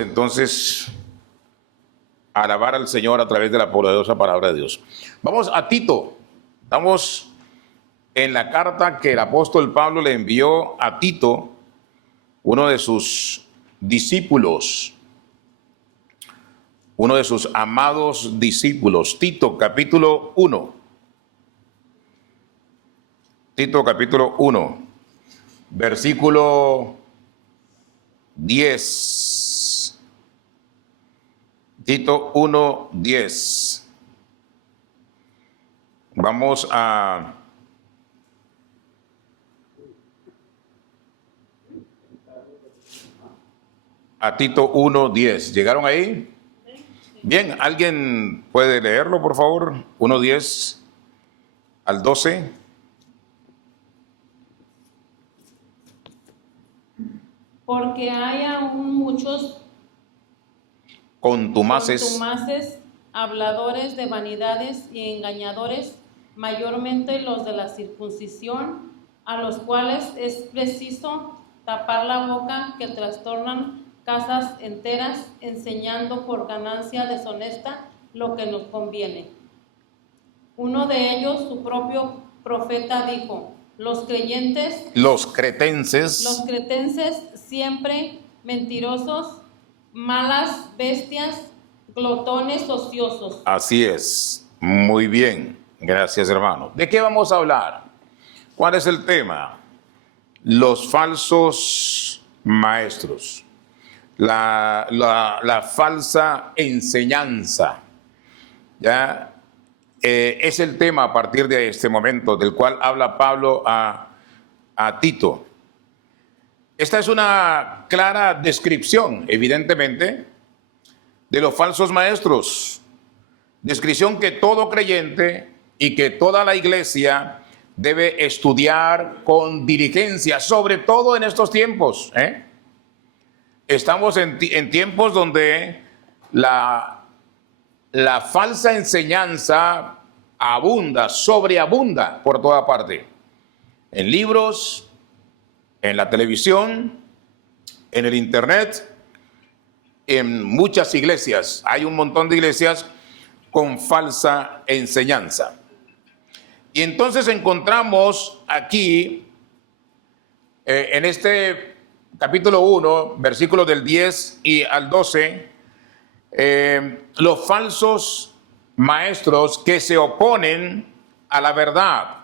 Vamos entonces a alabar al Señor a través de la poderosa palabra de Dios. Vamos a Tito. Estamos en la carta que el apóstol Pablo le envió a Tito, uno de sus discípulos, uno de sus amados discípulos. Tito capítulo 1. Tito capítulo 1, versículo 10. Tito 1, 10. Vamos a Tito 1, 10. ¿Llegaron ahí? Bien, ¿alguien puede leerlo, por favor? 1, 10 al 12. Porque hay aún muchos Contumaces, habladores de vanidades y engañadores, mayormente los de la circuncisión, a los cuales es preciso tapar la boca, que trastornan casas enteras, enseñando por ganancia deshonesta lo que nos conviene. Uno de ellos, su propio profeta, dijo: los cretenses siempre mentirosos, malas bestias, glotones ociosos. Así es, muy bien, gracias hermano. ¿De qué vamos a hablar? ¿Cuál es el tema? Los falsos maestros, la falsa enseñanza, ¿ya? Es el tema a partir de este momento del cual habla Pablo a Tito. Esta es una clara descripción, evidentemente, de los falsos maestros. Descripción que todo creyente y que toda la iglesia debe estudiar con diligencia, sobre todo en estos tiempos. Estamos en tiempos donde la falsa enseñanza sobreabunda por toda parte. En libros, en la televisión, en el internet, en muchas iglesias. Hay un montón de iglesias con falsa enseñanza. Y entonces encontramos aquí, en este capítulo 1, versículos del 10 y al 12, los falsos maestros que se oponen a la verdad.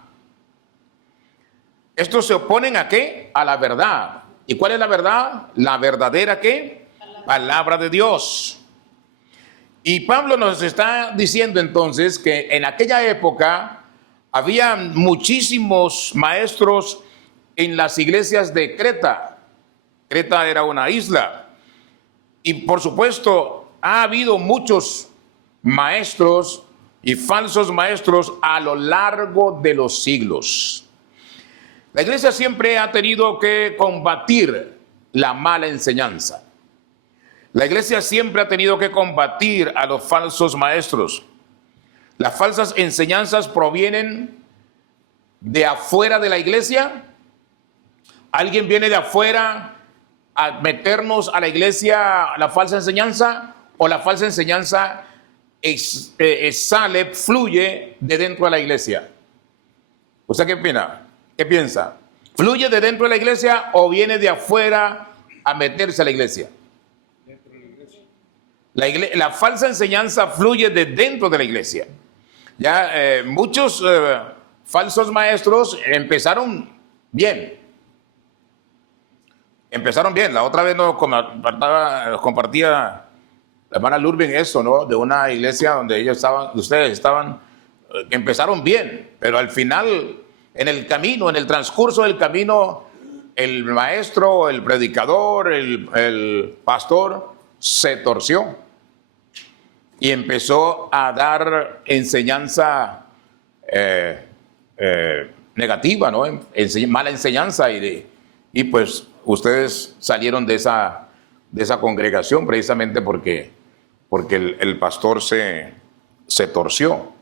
Estos se oponen ¿a qué? A la verdad. ¿Y cuál es la verdad? La verdadera ¿qué? Palabra de Dios. Y Pablo nos está diciendo entonces que en aquella época había muchísimos maestros en las iglesias de Creta. Creta era una isla. Y por supuesto ha habido muchos maestros y falsos maestros a lo largo de los siglos. La iglesia siempre ha tenido que combatir la mala enseñanza. La iglesia siempre ha tenido que combatir a los falsos maestros. Las falsas enseñanzas provienen de afuera de la iglesia. ¿Alguien viene de afuera a meternos a la iglesia la falsa enseñanza? ¿O la falsa enseñanza fluye de dentro de la iglesia? ¿Usted qué opina? ¿Qué piensa? ¿Fluye de dentro de la iglesia o viene de afuera a meterse a la iglesia? Dentro de la iglesia. La falsa enseñanza fluye de dentro de la iglesia. Ya muchos falsos maestros empezaron bien. La otra vez nos compartía la hermana Lurben eso, ¿no? De una iglesia donde ustedes estaban, empezaron bien, pero al final, en el transcurso del camino, el maestro, el predicador, el pastor se torció y empezó a dar enseñanza negativa, ¿no? Mala enseñanza y pues ustedes salieron de esa congregación precisamente porque el pastor se torció.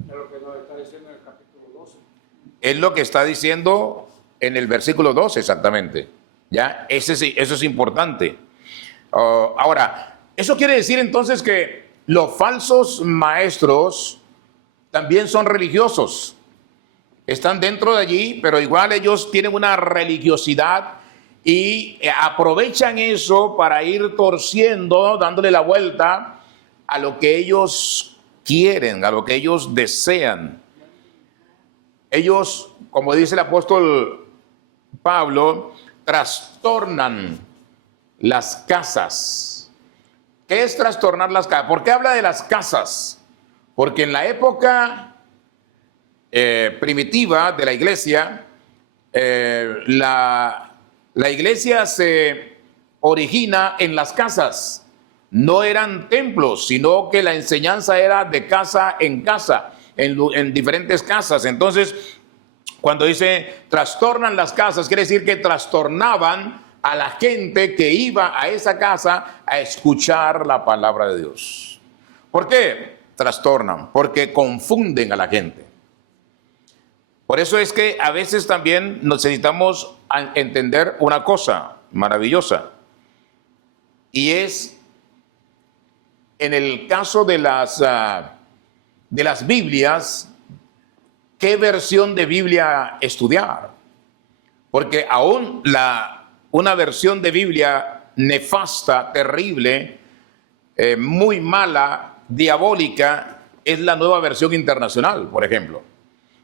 Es lo que nos está diciendo en el capítulo 12. Es lo que está diciendo en el versículo 12 exactamente. ¿Ya? Eso es importante. Ahora, eso quiere decir entonces que los falsos maestros también son religiosos. Están dentro de allí, pero igual ellos tienen una religiosidad y aprovechan eso para ir torciendo, dándole la vuelta a lo que ellos quieren, a lo que ellos desean. Ellos, como dice el apóstol Pablo, trastornan las casas. ¿Qué es trastornar las casas? ¿Por qué habla de las casas? Porque en la época primitiva de la iglesia, la iglesia se origina en las casas. No eran templos, sino que la enseñanza era de casa en casa, en diferentes casas. Entonces, cuando dice trastornan las casas, quiere decir que trastornaban a la gente que iba a esa casa a escuchar la palabra de Dios. ¿Por qué trastornan? Porque confunden a la gente. Por eso es que a veces también necesitamos entender una cosa maravillosa, y es en el caso de las Biblias, ¿qué versión de Biblia estudiar? Porque aún una versión de Biblia nefasta, terrible, muy mala, diabólica, es la Nueva Versión Internacional, por ejemplo.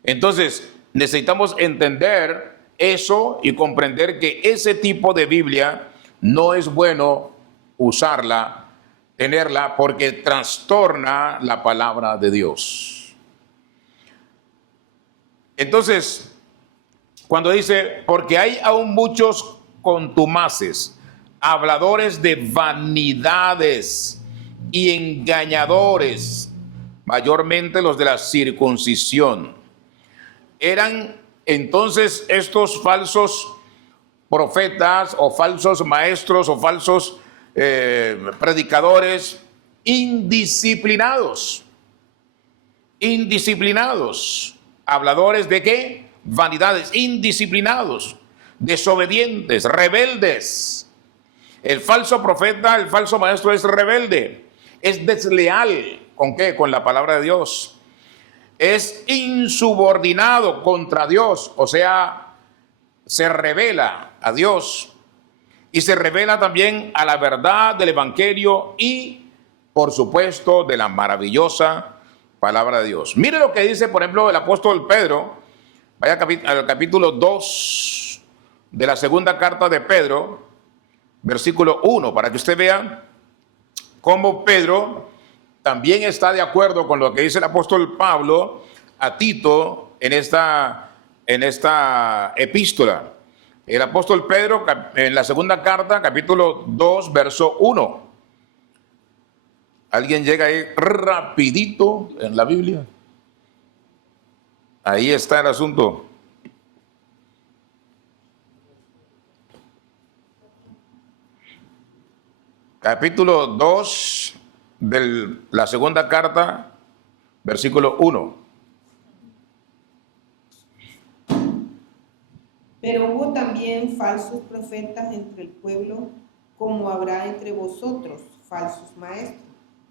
Entonces, necesitamos entender eso y comprender que ese tipo de Biblia no es bueno usarla, tenerla, porque trastorna la palabra de Dios. Entonces, cuando dice, porque hay aún muchos contumaces, habladores de vanidades y engañadores, mayormente los de la circuncisión. Eran entonces estos falsos profetas o falsos maestros o falsos predicadores indisciplinados. ¿Habladores de qué? Vanidades, indisciplinados, desobedientes, rebeldes. El falso profeta, el falso maestro es rebelde, es desleal. ¿Con qué? Con la palabra de Dios. Es insubordinado contra Dios, o sea, se revela a Dios y se revela también a la verdad del evangelio y, por supuesto, de la maravillosa palabra de Dios. Mire lo que dice, por ejemplo, el apóstol Pedro. Vaya al capítulo 2 de la segunda carta de Pedro, versículo 1, para que usted vea cómo Pedro también está de acuerdo con lo que dice el apóstol Pablo a Tito en esta epístola. El apóstol Pedro en la segunda carta, capítulo 2, verso 1. ¿Alguien llega ahí rapidito en la Biblia? Ahí está el asunto. Capítulo 2 de la segunda carta, versículo 1. Pero hubo también falsos profetas entre el pueblo, como habrá entre vosotros falsos maestros,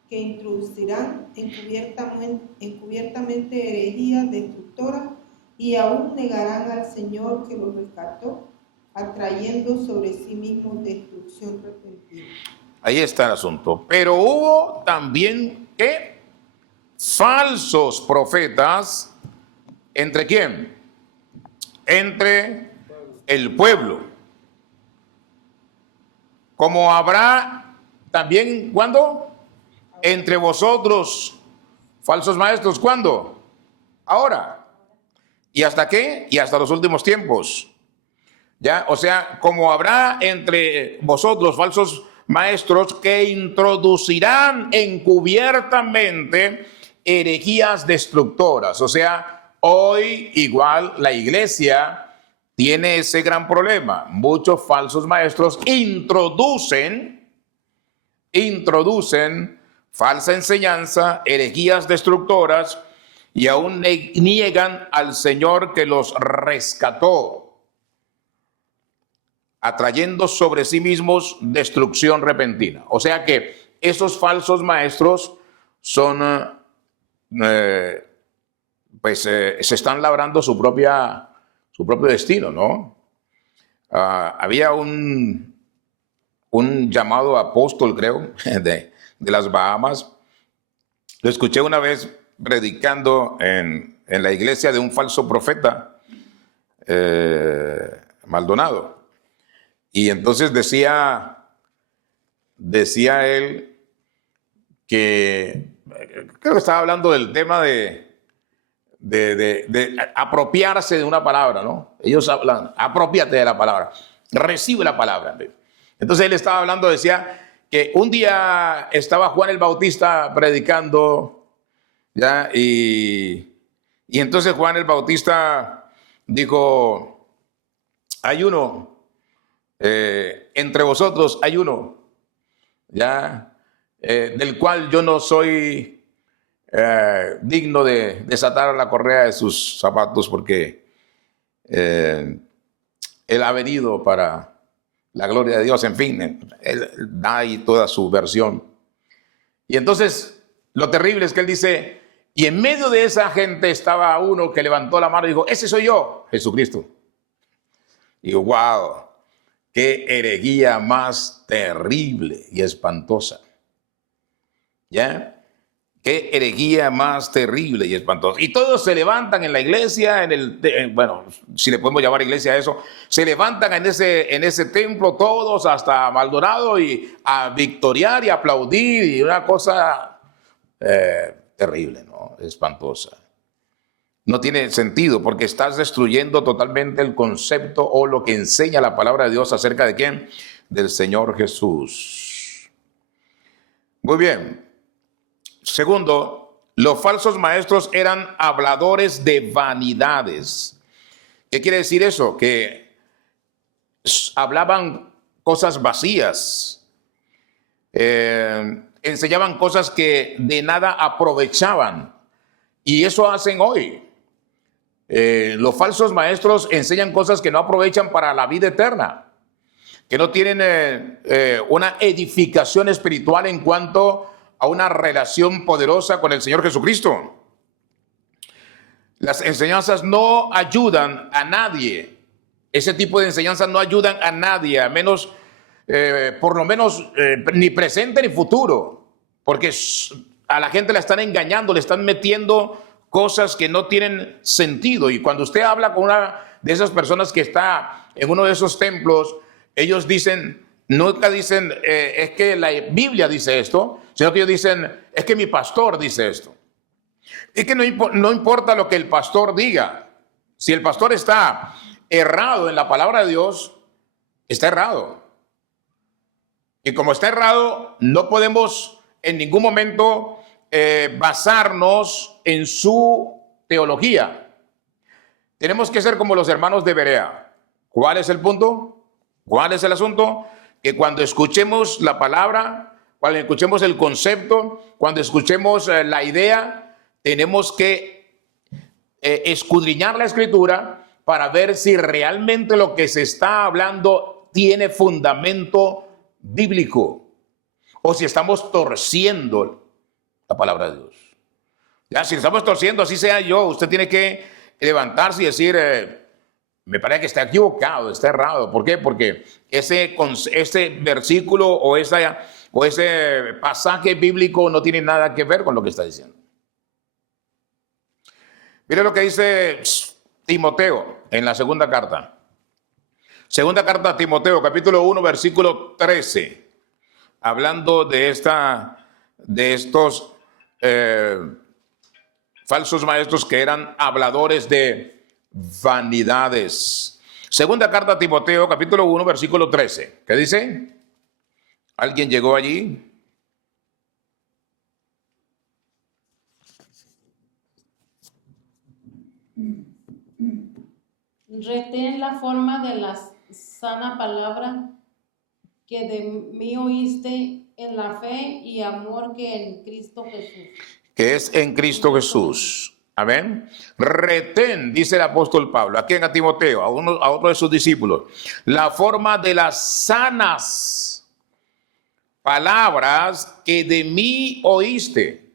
que introducirán encubiertamente herejías destructoras y aún negarán al Señor que los rescató, atrayendo sobre sí mismos destrucción repentina. Ahí está el asunto. Pero hubo también, ¿qué? Falsos profetas. ¿Entre quién? Entre el pueblo. Como habrá también, ¿cuándo? Entre vosotros, falsos maestros. ¿Cuándo? Ahora. ¿Y hasta qué? Y hasta los últimos tiempos. ¿Ya? O sea, como habrá entre vosotros falsos maestros que introducirán encubiertamente herejías destructoras. O sea, hoy igual la iglesia tiene ese gran problema. Muchos falsos maestros introducen falsa enseñanza, herejías destructoras, y aún niegan al Señor que los rescató. atrayendo sobre sí mismos destrucción repentina. O sea que esos falsos maestros son, se están labrando su propio destino, ¿no? Había un llamado apóstol, creo, de las Bahamas. Lo escuché una vez predicando en la iglesia de un falso profeta, Maldonado. Y entonces decía él que, creo que estaba hablando del tema de apropiarse de una palabra, ¿no? Ellos hablan, apropiate de la palabra, recibe la palabra. Entonces él estaba hablando, decía que un día estaba Juan el Bautista predicando, ¿ya? Y entonces Juan el Bautista dijo, hay uno, entre vosotros hay uno, ¿ya? Del cual yo no soy digno de desatar la correa de sus zapatos, porque él ha venido para la gloria de Dios. En fin, él da ahí toda su versión. Y entonces lo terrible es que él dice, y en medio de esa gente estaba uno que levantó la mano y dijo, ese soy yo, Jesucristo. Y digo, wow, qué herejía más terrible y espantosa. ¿Ya? Qué herejía más terrible y espantosa. Y todos se levantan en la iglesia, bueno, si le podemos llamar iglesia a eso, se levantan en ese templo todos hasta Maldonado y a victoriar y aplaudir, y una cosa terrible, ¿no? Espantosa. No tiene sentido, porque estás destruyendo totalmente el concepto o lo que enseña la palabra de Dios acerca de ¿quién? Del Señor Jesús. Muy bien. Segundo, los falsos maestros eran habladores de vanidades. ¿Qué quiere decir eso? Que hablaban cosas vacías, enseñaban cosas que de nada aprovechaban. Y eso hacen hoy. Los falsos maestros enseñan cosas que no aprovechan para la vida eterna, que no tienen una edificación espiritual en cuanto a una relación poderosa con el Señor Jesucristo. Las enseñanzas no ayudan a nadie. Ese tipo de enseñanzas no ayudan a nadie, a menos, por lo menos, ni presente ni futuro, porque a la gente la están engañando, le están metiendo cosas que no tienen sentido. Y cuando usted habla con una de esas personas que está en uno de esos templos, ellos dicen, nunca dicen, es que la Biblia dice esto, sino que ellos dicen, es que mi pastor dice esto. Es que no importa lo que el pastor diga. Si el pastor está errado en la palabra de Dios, está errado. Y como está errado, no podemos en ningún momento basarnos en su teología. Tenemos que ser como los hermanos de Berea. ¿Cuál es el punto? ¿Cuál es el asunto? Que cuando escuchemos la palabra, cuando escuchemos el concepto, cuando escuchemos la idea, tenemos que escudriñar la escritura para ver si realmente lo que se está hablando tiene fundamento bíblico o si estamos torciendo la palabra de Dios. Ya, si estamos torciendo, así sea yo, usted tiene que levantarse y decir, me parece que está equivocado, está errado. ¿Por qué? Porque ese versículo o ese pasaje bíblico no tiene nada que ver con lo que está diciendo. Mire lo que dice Timoteo en la segunda carta. Segunda carta a Timoteo, capítulo 1, versículo 13. Hablando de estos falsos maestros que eran habladores de vanidades. Segunda carta a Timoteo, capítulo 1, versículo 13. ¿Qué dice? ¿Alguien llegó allí? Retén la forma de la sana palabra que de mí oíste en la fe y amor que en Cristo Jesús. Que es en Cristo Jesús. Amén. Retén, dice el apóstol Pablo, aquí en Timoteo, a otro de sus discípulos, la forma de las sanas palabras que de mí oíste.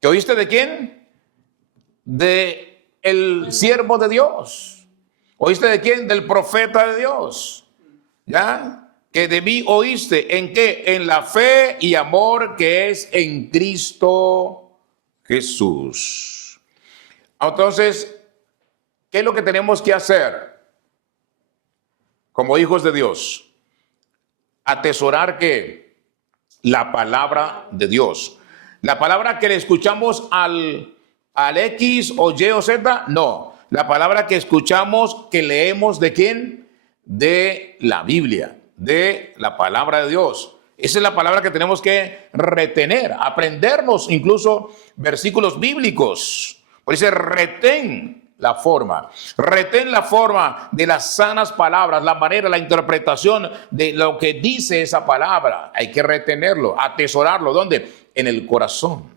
¿Que oíste de quién? De el siervo de Dios. ¿Oíste de quién? Del profeta de Dios. ¿Ya? Que de mí oíste. ¿En qué? En la fe y amor que es en Cristo Jesús. Entonces, ¿qué es lo que tenemos que hacer como hijos de Dios? Atesorar que la palabra de Dios. La palabra que le escuchamos al X o Y o Z, no. La palabra que escuchamos, que leemos, ¿de quién? De la Biblia, de la palabra de Dios. Esa es la palabra que tenemos que retener, aprendernos incluso versículos bíblicos. Por eso retén la forma de las sanas palabras, la manera, la interpretación de lo que dice esa palabra. Hay que retenerlo, atesorarlo. ¿Dónde? En el corazón.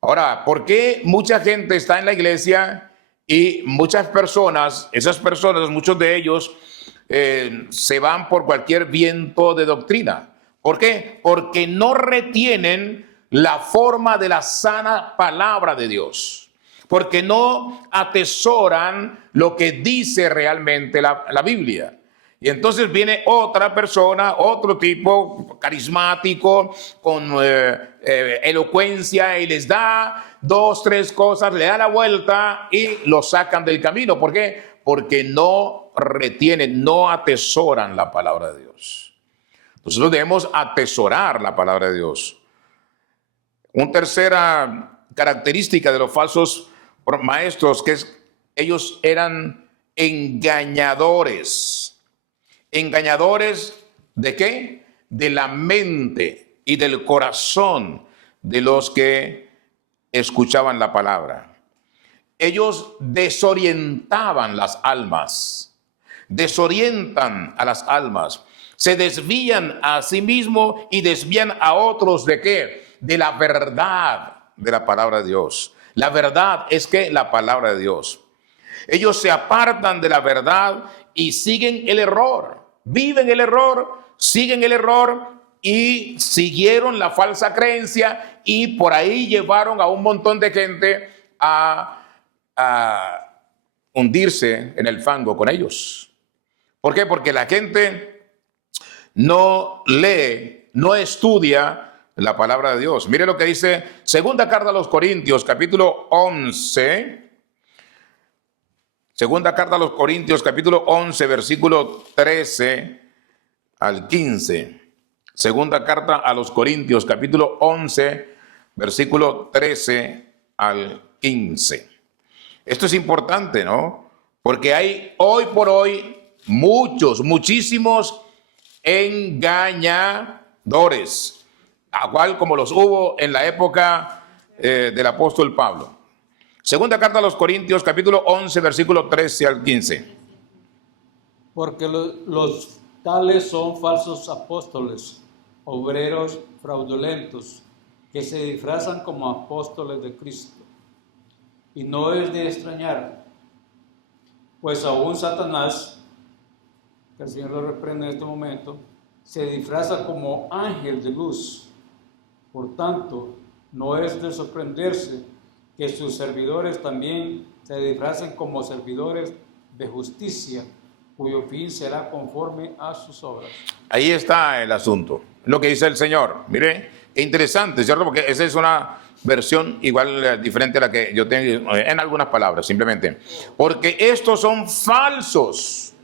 Ahora, ¿por qué mucha gente está en la iglesia y muchas personas, muchos de ellos, se van por cualquier viento de doctrina? ¿Por qué? Porque no retienen la forma de la sana palabra de Dios. Porque no atesoran lo que dice realmente la Biblia. Y entonces viene otra persona, otro tipo carismático, con elocuencia, y les da 2, 3 cosas, le da la vuelta y lo sacan del camino. ¿Por qué? Porque no retienen, no atesoran la palabra de Dios. Nosotros debemos atesorar la palabra de Dios. Una tercera característica de los falsos maestros, que es, ellos eran engañadores. ¿Engañadores de qué? De la mente y del corazón de los que escuchaban la palabra. Ellos desorientaban las almas, desorientan a las almas, se desvían a sí mismos y desvían a otros ¿de qué? De la verdad de la palabra de Dios. La verdad es que la palabra de Dios. Ellos se apartan de la verdad y siguen el error, viven el error, siguen el error y siguieron la falsa creencia y por ahí llevaron a un montón de gente a hundirse en el fango con ellos. ¿Por qué? Porque la gente no lee, no estudia la palabra de Dios. Mire lo que dice Segunda Carta a los Corintios, capítulo 11. Segunda Carta a los Corintios, capítulo 11, versículo 13 al 15. Segunda Carta a los Corintios, capítulo 11, versículo 13 al 15. Esto es importante, ¿no? Porque hay hoy por hoy muchísimos engañadores, a cual como los hubo en la época del apóstol Pablo. Segunda Carta a los Corintios, capítulo 11, versículo 13 al 15. Porque los tales son falsos apóstoles, obreros fraudulentos, que se disfrazan como apóstoles de Cristo. Y no es de extrañar, pues aún Satanás, que el Señor lo reprende en este momento, se disfraza como ángel de luz. Por tanto, no es de sorprenderse que sus servidores también se disfracen como servidores de justicia, cuyo fin será conforme a sus obras. Ahí está el asunto, lo que dice el Señor. Mire, es interesante, ¿cierto? Porque esa es una versión igual diferente a la que yo tengo en algunas palabras, simplemente. Porque estos son falsos.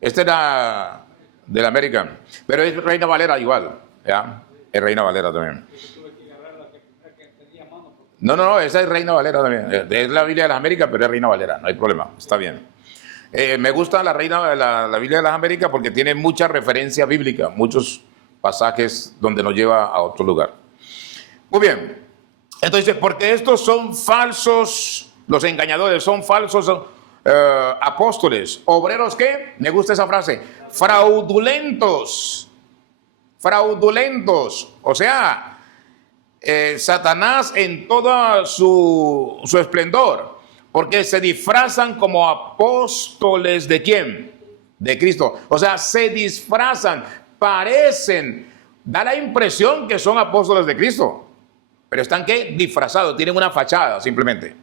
Este era del América, pero es Reina Valera igual, ¿ya? Es Reina Valera también. No, esa es Reina Valera también. Es la Biblia de las Américas, pero es Reina Valera, no hay problema, está bien. Me gusta la Biblia de las Américas porque tiene mucha referencia bíblica, muchos pasajes donde nos lleva a otro lugar. Muy bien, entonces, porque estos son falsos, los engañadores, son falsos apóstoles, obreros, ¿qué? Me gusta esa frase, fraudulentos, o sea, Satanás en todo su esplendor, porque se disfrazan como apóstoles ¿de quién? De Cristo. O sea, se disfrazan, parecen, da la impresión que son apóstoles de Cristo, pero están ¿qué? Disfrazados, tienen una fachada simplemente,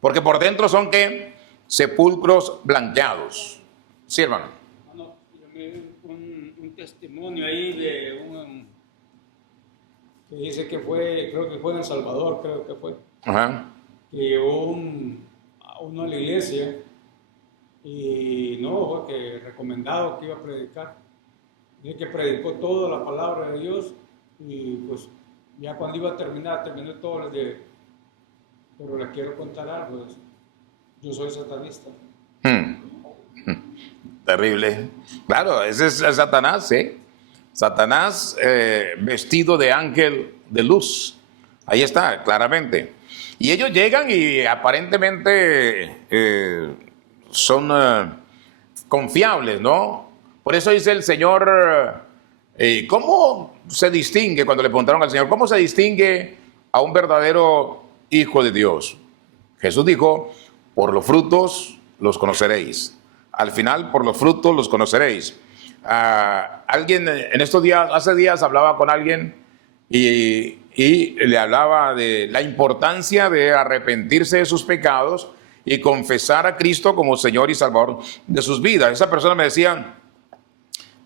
porque por dentro son ¿qué? Sepulcros blanqueados. Sí, hermano. Yo me un testimonio ahí de que dice que fue, creo que fue en El Salvador, creo que fue, Ajá. que llegó uno a la iglesia y no, que recomendado que iba a predicar. Dice que predicó toda la palabra de Dios y pues ya cuando iba a terminar, terminó todo el de, pero le quiero contar algo, yo soy satanista. Terrible. Claro, ese es Satanás, ¿sí? Satanás vestido de ángel de luz. Ahí está, claramente. Y ellos llegan y aparentemente son confiables, ¿no? Por eso dice el Señor, ¿cómo se distingue? Cuando le preguntaron al Señor, ¿cómo se distingue a un verdadero hijo de Dios? Jesús dijo, por los frutos los conoceréis. Al final, por los frutos los conoceréis. Alguien en estos días, hace días hablaba con alguien y le hablaba de la importancia de arrepentirse de sus pecados y confesar a Cristo como Señor y Salvador de sus vidas. Esa persona me decía,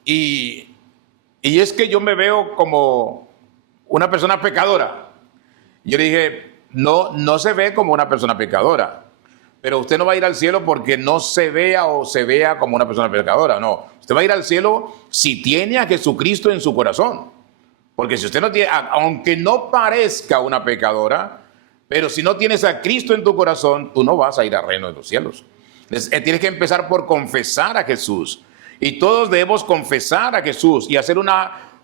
y es que yo me veo como una persona pecadora. Yo le dije, no se ve como una persona pecadora, pero usted no va a ir al cielo porque no se vea o se vea como una persona pecadora, no. Usted va a ir al cielo si tiene a Jesucristo en su corazón. Porque si usted no tiene, aunque no parezca una pecadora, pero si no tienes a Cristo en tu corazón, tú no vas a ir al reino de los cielos. Tienes que empezar por confesar a Jesús. Y todos debemos confesar a Jesús y hacer una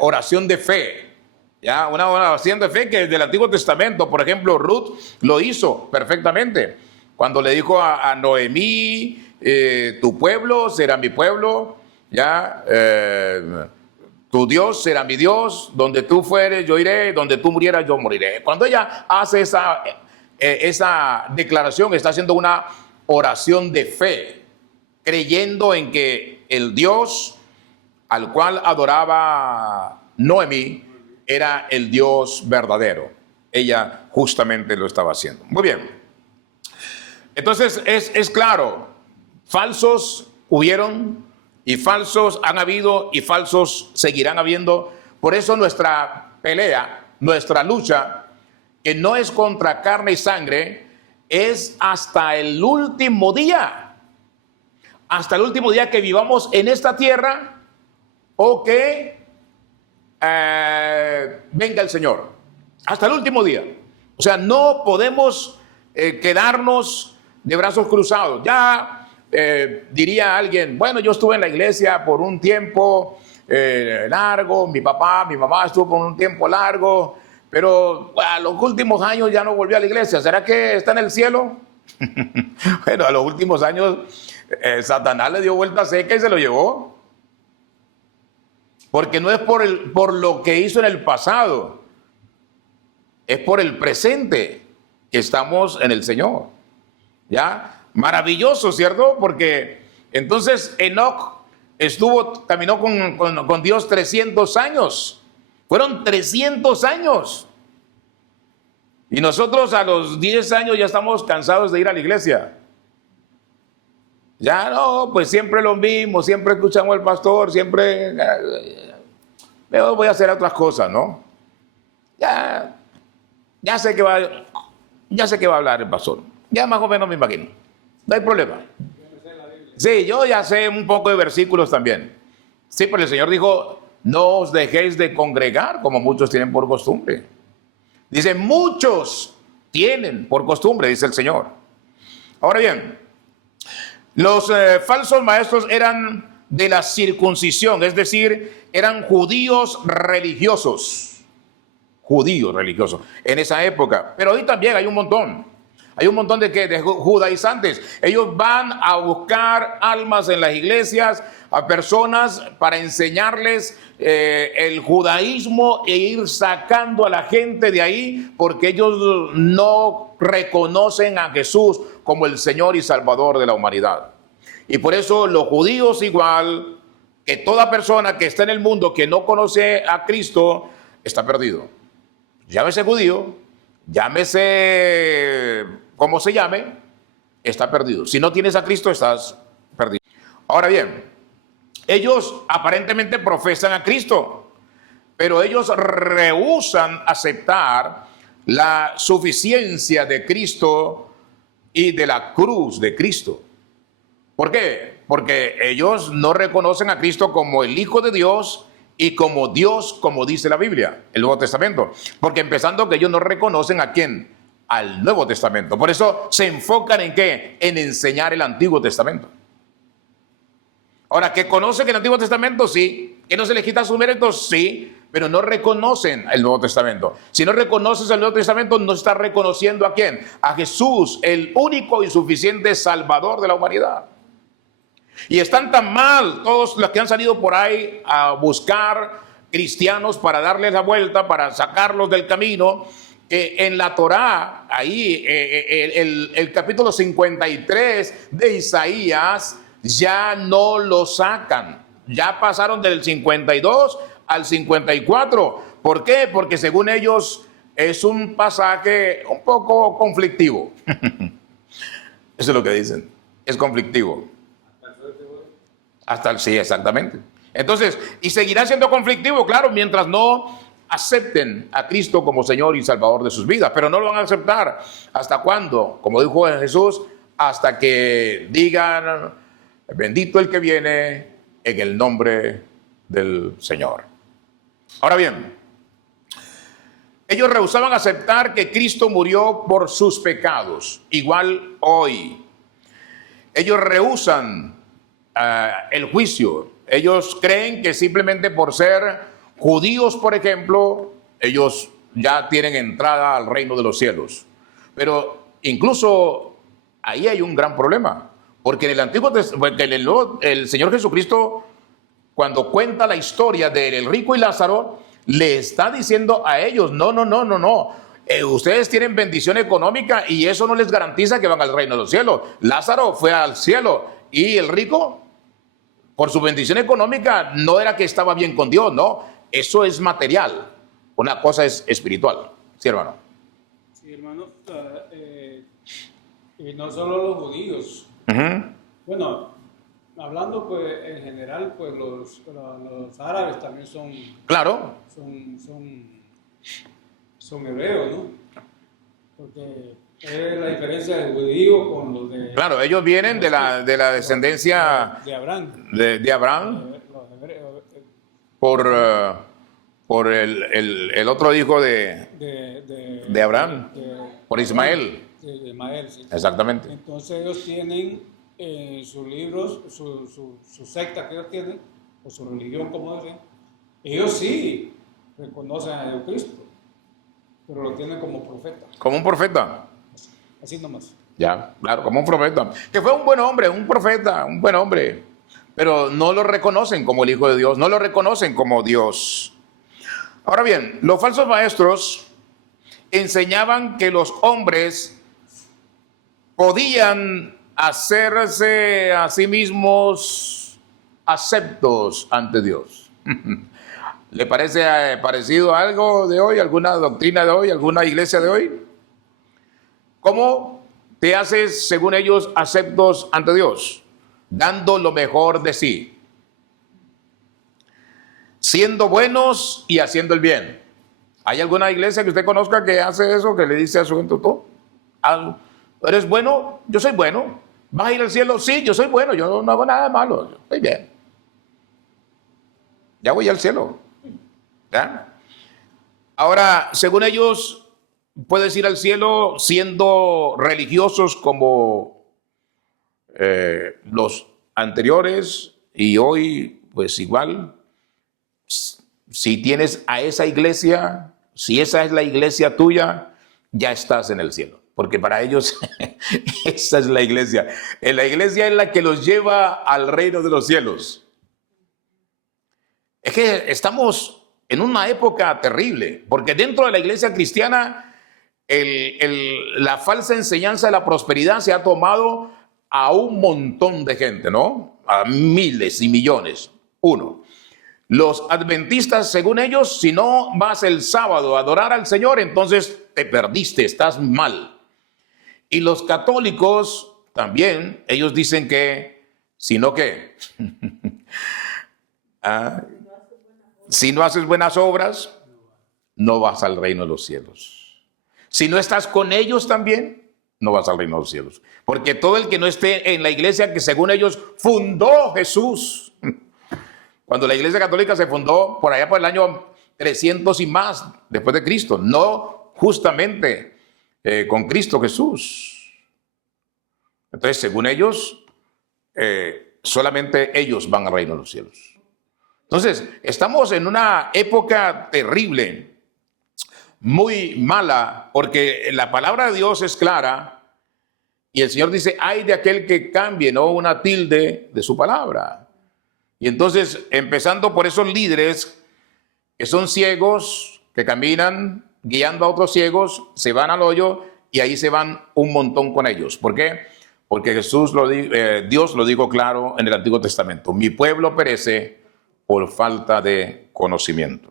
oración de fe. ¿Ya? Una oración de fe que del Antiguo Testamento, por ejemplo, Ruth lo hizo perfectamente. Cuando le dijo a Noemí, tu pueblo será mi pueblo, ¿ya? Tu Dios será mi Dios, donde tú fueres yo iré, donde tú murieras yo moriré. Cuando ella hace esa declaración, está haciendo una oración de fe, creyendo en que el Dios al cual adoraba Noemí era el Dios verdadero. Ella justamente lo estaba haciendo. Muy bien. Entonces es claro, falsos hubieron y falsos han habido y falsos seguirán habiendo. Por eso nuestra pelea, nuestra lucha, que no es contra carne y sangre, es hasta el último día. Hasta el último día que vivamos en esta tierra o que venga el Señor. Hasta el último día. O sea, no podemos quedarnos de brazos cruzados. Ya diría alguien, bueno, yo estuve en la iglesia por un tiempo largo, mi papá, mi mamá estuvo por un tiempo largo, pero a los últimos años ya no volvió a la iglesia. ¿Será que está en el cielo? Bueno, a los últimos años Satanás le dio vuelta seca y se lo llevó. Porque no es por lo que hizo en el pasado, es por el presente que estamos en el Señor. ¿Ya? Maravilloso, ¿cierto? Porque entonces Enoc caminó con Dios 300 años. Fueron 300 años. Y nosotros a los 10 años ya estamos cansados de ir a la iglesia. Ya no, pues siempre lo mismo, siempre escuchamos al pastor, siempre voy a hacer otras cosas, ¿no? Ya sé que va a hablar el pastor. Ya más o menos me imagino. No hay problema. Sí, yo ya sé un poco de versículos también. Sí, pero el Señor dijo, no os dejéis de congregar como muchos tienen por costumbre. Dice, muchos tienen por costumbre, dice el Señor. Ahora bien, los falsos maestros eran de la circuncisión, es decir, eran judíos religiosos en esa época. Pero hoy también hay un montón. Hay un montón de judaizantes. Ellos van a buscar almas en las iglesias, a personas para enseñarles el judaísmo e ir sacando a la gente de ahí porque ellos no reconocen a Jesús como el Señor y Salvador de la humanidad. Y por eso los judíos, igual que toda persona que está en el mundo que no conoce a Cristo, está perdido. Llámese judío, llámese como se llame, está perdido. Si no tienes a Cristo, estás perdido. Ahora bien, ellos aparentemente profesan a Cristo, pero ellos rehúsan aceptar la suficiencia de Cristo y de la cruz de Cristo. ¿Por qué? Porque ellos no reconocen a Cristo como el Hijo de Dios y como Dios, como dice la Biblia, el Nuevo Testamento. Porque empezando que ellos no reconocen a ¿quién? Al Nuevo Testamento. Por eso se enfocan en ¿qué? En enseñar el Antiguo Testamento. Ahora, que conocen el Antiguo Testamento, sí. Que no se les quita sus méritos, sí. Pero no reconocen el Nuevo Testamento. Si no reconoces el Nuevo Testamento, no estás reconociendo ¿a quién? A Jesús, el único y suficiente Salvador de la humanidad. Y están tan mal todos los que han salido por ahí a buscar cristianos para darles la vuelta, para sacarlos del camino, que en la Torá, ahí el capítulo 53 de Isaías, ya no lo sacan. Ya pasaron del 52 al 54. ¿Por qué? Porque según ellos es un pasaje un poco conflictivo. Eso es lo que dicen. Es conflictivo. Sí, exactamente. Entonces, y seguirá siendo conflictivo, claro, mientras no acepten a Cristo como Señor y Salvador de sus vidas. Pero no lo van a aceptar. ¿Hasta cuándo? Como dijo Jesús, hasta que digan, bendito el que viene en el nombre del Señor. Ahora bien, ellos rehusaban aceptar que Cristo murió por sus pecados. Igual hoy. Ellos rehusan el juicio. Ellos creen que simplemente por ser judíos, por ejemplo, ellos ya tienen entrada al reino de los cielos. Pero incluso ahí hay un gran problema, porque en el Antiguo Testamento, el Señor Jesucristo, cuando cuenta la historia del rico y Lázaro, le está diciendo a ellos, no. Ustedes tienen bendición económica y eso no les garantiza que van al reino de los cielos. Lázaro fue al cielo y el rico, por su bendición económica, no era que estaba bien con Dios, no. Eso es material. Una cosa es espiritual. Sí, hermano. Sí, hermano. Y no solo los judíos. Bueno, hablando pues en general, pues los árabes también son. Claro. Son hebreos, ¿no? Porque es la diferencia del judío con los de... Claro, ellos vienen de la descendencia de Abraham. De Abraham. Por el otro hijo de Abraham. Por Ismael. De Ismael, sí. Exactamente. Entonces ellos tienen sus libros, su secta que ellos tienen, o su religión, como dicen. Ellos sí reconocen a Jesucristo, pero lo tienen como profeta. Como un profeta. Así nomás. Ya, claro, como un profeta. Que fue un buen hombre, un profeta, un buen hombre. Pero no lo reconocen como el Hijo de Dios, no lo reconocen como Dios. Ahora bien, los falsos maestros enseñaban que los hombres podían hacerse a sí mismos aceptos ante Dios. ¿Le parece parecido a algo de hoy, alguna doctrina de hoy, alguna iglesia de hoy? ¿Cómo te haces, según ellos, aceptos ante Dios? Dando lo mejor de sí. Siendo buenos y haciendo el bien. ¿Hay alguna iglesia que usted conozca que hace eso, que le dice a su gente, tú eres bueno? Yo soy bueno. ¿Vas a ir al cielo? Sí, yo soy bueno, yo no hago nada de malo, yo estoy bien. Ya voy al cielo. ¿Ya? Ahora, según ellos, puedes ir al cielo siendo religiosos como los anteriores y hoy, pues igual. Si tienes a esa iglesia, si esa es la iglesia tuya, ya estás en el cielo. porque para ellos esa es la iglesia. La iglesia es la que los lleva al reino de los cielos. Es que estamos en una época terrible, porque dentro de la iglesia cristiana la falsa enseñanza de la prosperidad se ha tomado a un montón de gente, ¿no? A miles y millones. Uno. Los adventistas, según ellos, si no vas el sábado a adorar al Señor, entonces te perdiste, estás mal. Y los católicos también, ellos dicen que, sino que, si no haces buenas obras, no vas al reino de los cielos. Si no estás con ellos también, no vas al reino de los cielos. Porque todo el que no esté en la iglesia que según ellos fundó Jesús, cuando la iglesia católica se fundó por allá por el año 300 y más después de Cristo, no justamente con Cristo Jesús. Entonces, según ellos, solamente ellos van al reino de los cielos. Entonces, estamos en una época terrible, muy mala, porque la palabra de Dios es clara y el Señor dice, ay de aquel que cambie, no una tilde de su palabra. Y entonces, empezando por esos líderes que son ciegos, que caminan guiando a otros ciegos, se van al hoyo y ahí se van un montón con ellos. ¿Por qué? Porque Dios lo dijo claro en el Antiguo Testamento. Mi pueblo perece por falta de conocimiento.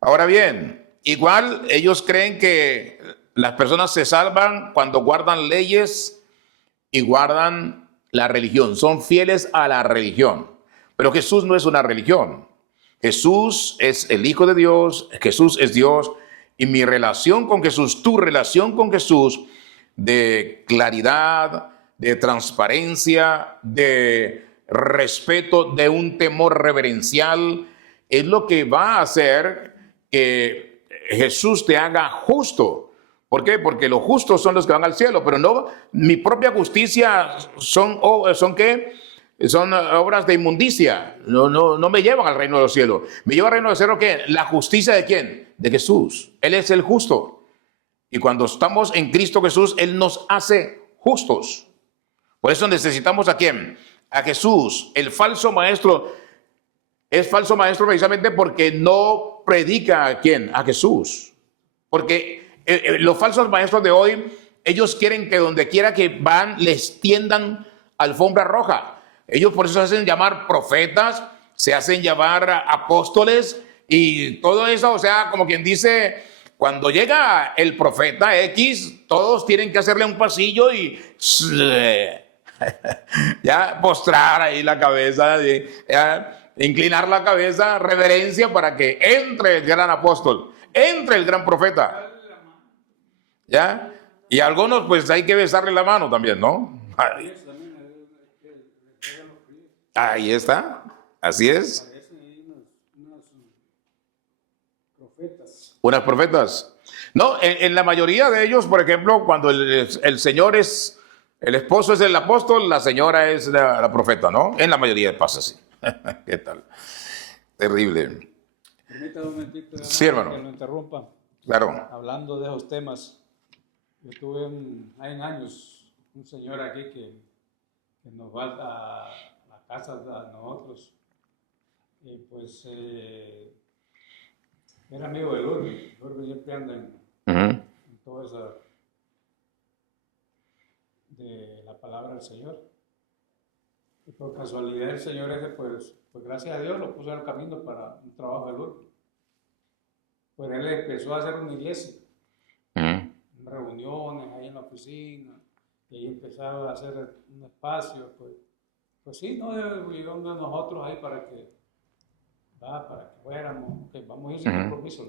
Ahora bien, igual ellos creen que las personas se salvan cuando guardan leyes y guardan la religión, son fieles a la religión. Pero Jesús no es una religión. Jesús es el Hijo de Dios, Jesús es Dios, y mi relación con Jesús, tu relación con Jesús, de claridad, de transparencia, de respeto, de un temor reverencial, es lo que va a hacer que Jesús te haga justo. ¿Por qué? Porque los justos son los que van al cielo, pero no, mi propia justicia son ¿qué? Son obras de inmundicia, no me llevan al reino de los cielos. ¿Me lleva al reino de los cielos qué? ¿La justicia de quién? De Jesús. Él es el justo. Y cuando estamos en Cristo Jesús, Él nos hace justos. Por eso necesitamos ¿a quién? A Jesús. El falso maestro es falso maestro precisamente porque no predica ¿a quién? A Jesús. Porque los falsos maestros de hoy, ellos quieren que donde quiera que van les tiendan alfombra roja. Ellos por eso se hacen llamar profetas, se hacen llamar apóstoles y todo eso, o sea, como quien dice, cuando llega el profeta X, todos tienen que hacerle un pasillo y ya postrar ahí la cabeza, ya, inclinar la cabeza, reverencia para que entre el gran apóstol, entre el gran profeta. ¿Ya? Y a algunos pues hay que besarle la mano también, ¿no? Ahí está, así es. Unas profetas. No, en la mayoría de ellos, por ejemplo, cuando el señor es, el esposo es el apóstol, la señora es la profeta, ¿no? En la mayoría pasa así. ¿Qué tal? Terrible. Permítame un momentito, sí, hermano. Que lo interrumpa. Claro. Hablando de esos temas, yo tuve hay años un señor aquí que nos va a la casa a nosotros y pues era amigo de Lourdes. Lourdes siempre anda en todo eso de la palabra del Señor. Y por casualidad el Señor ese, pues gracias a Dios lo puso en el camino para un trabajo de Lourdes. Pues él empezó a hacer una iglesia, reuniones ahí en la oficina, y ahí empezaba a hacer un espacio, pues sí, no llegó uno de nosotros ahí para que fuéramos, que vamos a ir sin compromiso.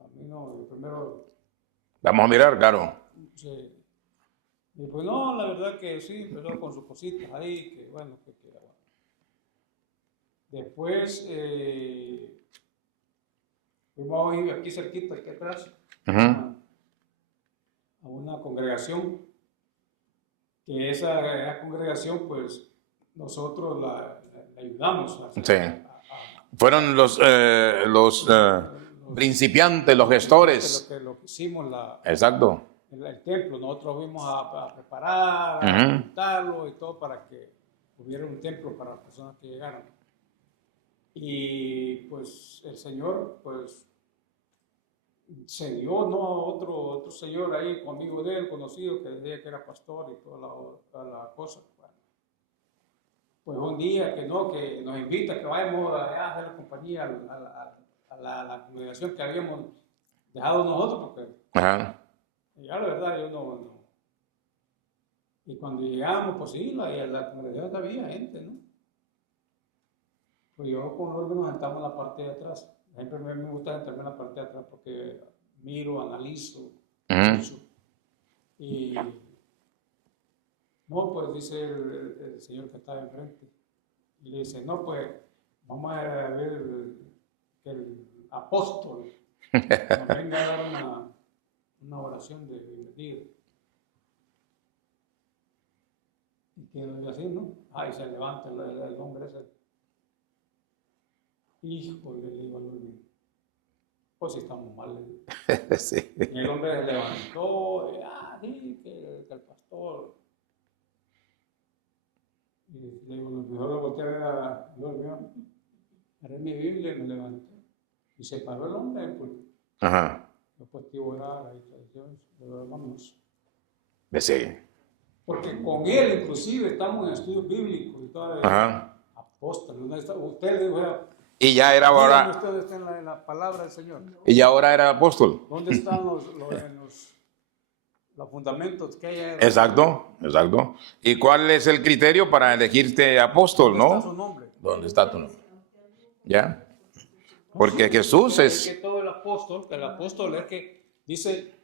A mí no, yo primero... Vamos a mirar, claro. Sí. Y pues no, la verdad que sí, empezó con sus cositas ahí, que bueno, que era bueno. Después, fuimos a ir aquí cerquita, aquí atrás, a una congregación, que esa congregación, pues, nosotros la ayudamos. Sí. Fueron los principiantes, los gestores. lo que hicimos Exacto. el templo. Nosotros fuimos a preparar, a Ujú. montarlo y todo para que hubiera un templo para las personas que llegaran. Y pues el Señor pues se dio, ¿no? Otro señor ahí, amigo de él, conocido, que decía que era pastor y toda la cosa. Pues un día que nos invita a que vayamos a hacer la compañía a la congregación que habíamos dejado nosotros, porque Ajá. ya la verdad yo no. Y cuando llegamos, pues sí, la congregación había gente, ¿no? Pues yo con Lourdes nos sentamos en la parte de atrás. Siempre me gusta sentarme en la parte de atrás porque miro, analizo Ujú. mucho. Y no, pues dice el señor que estaba enfrente. Y le dice, no, pues vamos a ver que el apóstol nos venga a dar una oración de bienvenida. Y quedó así, ¿no? Y se levanta el hombre ese. Híjole, le digo a Lourdes, pues si estamos mal. Sí. Y el hombre se levantó, sí, que el pastor. Y le digo, mejor lo volteé a ver a Lourdes, agarré mi Biblia y me levanté. Y se paró el hombre, pues. Ajá. Después que orar, ahí tradiciones, vámonos. Sí. Porque con él, inclusive, estamos en estudios bíblicos y todo. Ajá. Apóstol, ¿dónde está? Usted le dijo, Y ya era dígame ahora, usted dónde está en la palabra del Señor. y ya ahora era apóstol. ¿Dónde están los fundamentos que hay? Exacto, exacto. ¿Y cuál es el criterio para elegirte apóstol, ¿Dónde está no? su nombre? ¿Dónde está tu nombre? ¿Ya? Porque Jesús Es que es todo el apóstol es que dice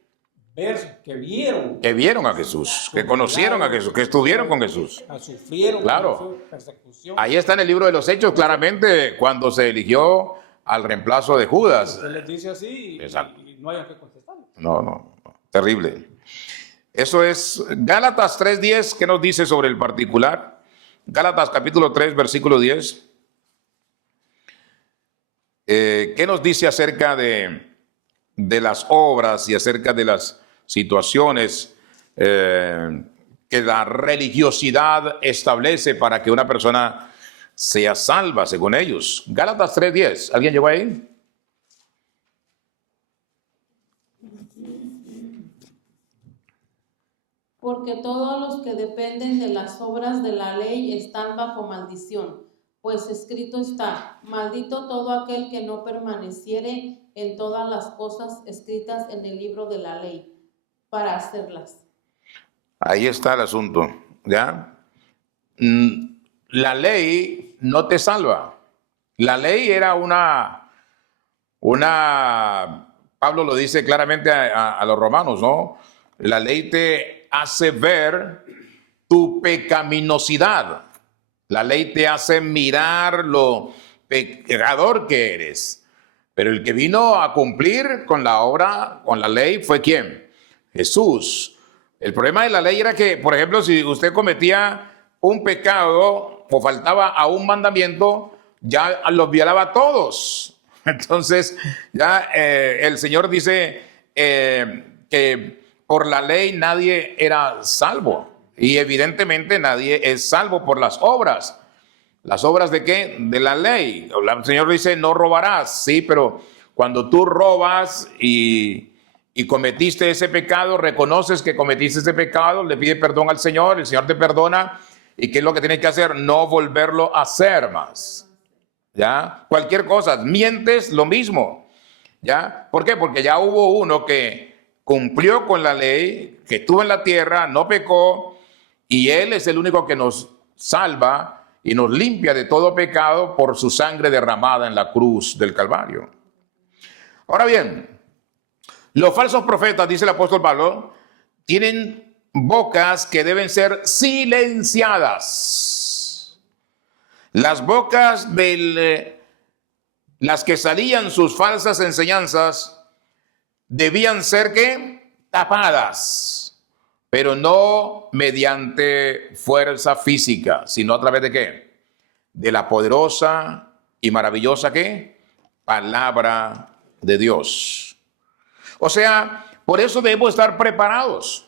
ver que vieron, que vieron a Jesús, que conocieron a Jesús, que estuvieron con Jesús. que sufrieron Claro. persecución. Ahí está en el libro de los Hechos claramente cuando se eligió al reemplazo de Judas. Él les dice así Exacto. y no hayan que contestar. No, terrible. Eso es Gálatas 3:10, ¿qué nos dice sobre el particular? Gálatas capítulo 3, versículo 10. ¿Qué nos dice acerca de las obras y acerca de las situaciones que la religiosidad establece para que una persona sea salva, según ellos? Gálatas 3:10, ¿alguien llegó ahí? Porque todos los que dependen de las obras de la ley están bajo maldición, pues escrito está, maldito todo aquel que no permaneciere en todas las cosas escritas en el libro de la ley, para hacerlas. Ahí está el asunto, ¿ya? La ley no te salva. La ley era Pablo lo dice claramente a los romanos, ¿no? La ley te hace ver tu pecaminosidad. La ley te hace mirar lo pecador que eres. Pero el que vino a cumplir con la obra, con la ley, ¿fue quién? Jesús. El problema de la ley era que, por ejemplo, si usted cometía un pecado o faltaba a un mandamiento, ya los violaba a todos. Entonces, ya el Señor dice que por la ley nadie era salvo. Y evidentemente nadie es salvo por las obras. ¿Las obras de qué? De la ley. El Señor dice, no robarás. Sí, pero cuando tú robas y cometiste ese pecado, reconoces que cometiste ese pecado, le pides perdón al Señor, el Señor te perdona. ¿Y qué es lo que tienes que hacer? No volverlo a hacer más. ¿Ya? Cualquier cosa. Mientes, lo mismo. ¿Ya? ¿Por qué? Porque ya hubo uno que cumplió con la ley, que estuvo en la tierra, no pecó, y Él es el único que nos salva y nos limpia de todo pecado por su sangre derramada en la cruz del Calvario. Ahora bien, los falsos profetas, dice el apóstol Pablo, tienen bocas que deben ser silenciadas. Las bocas de las que salían sus falsas enseñanzas debían ser ¿qué? Tapadas. Pero no mediante fuerza física, sino a través de ¿qué? De la poderosa y maravillosa ¿qué? Palabra de Dios. O sea, por eso debemos estar preparados.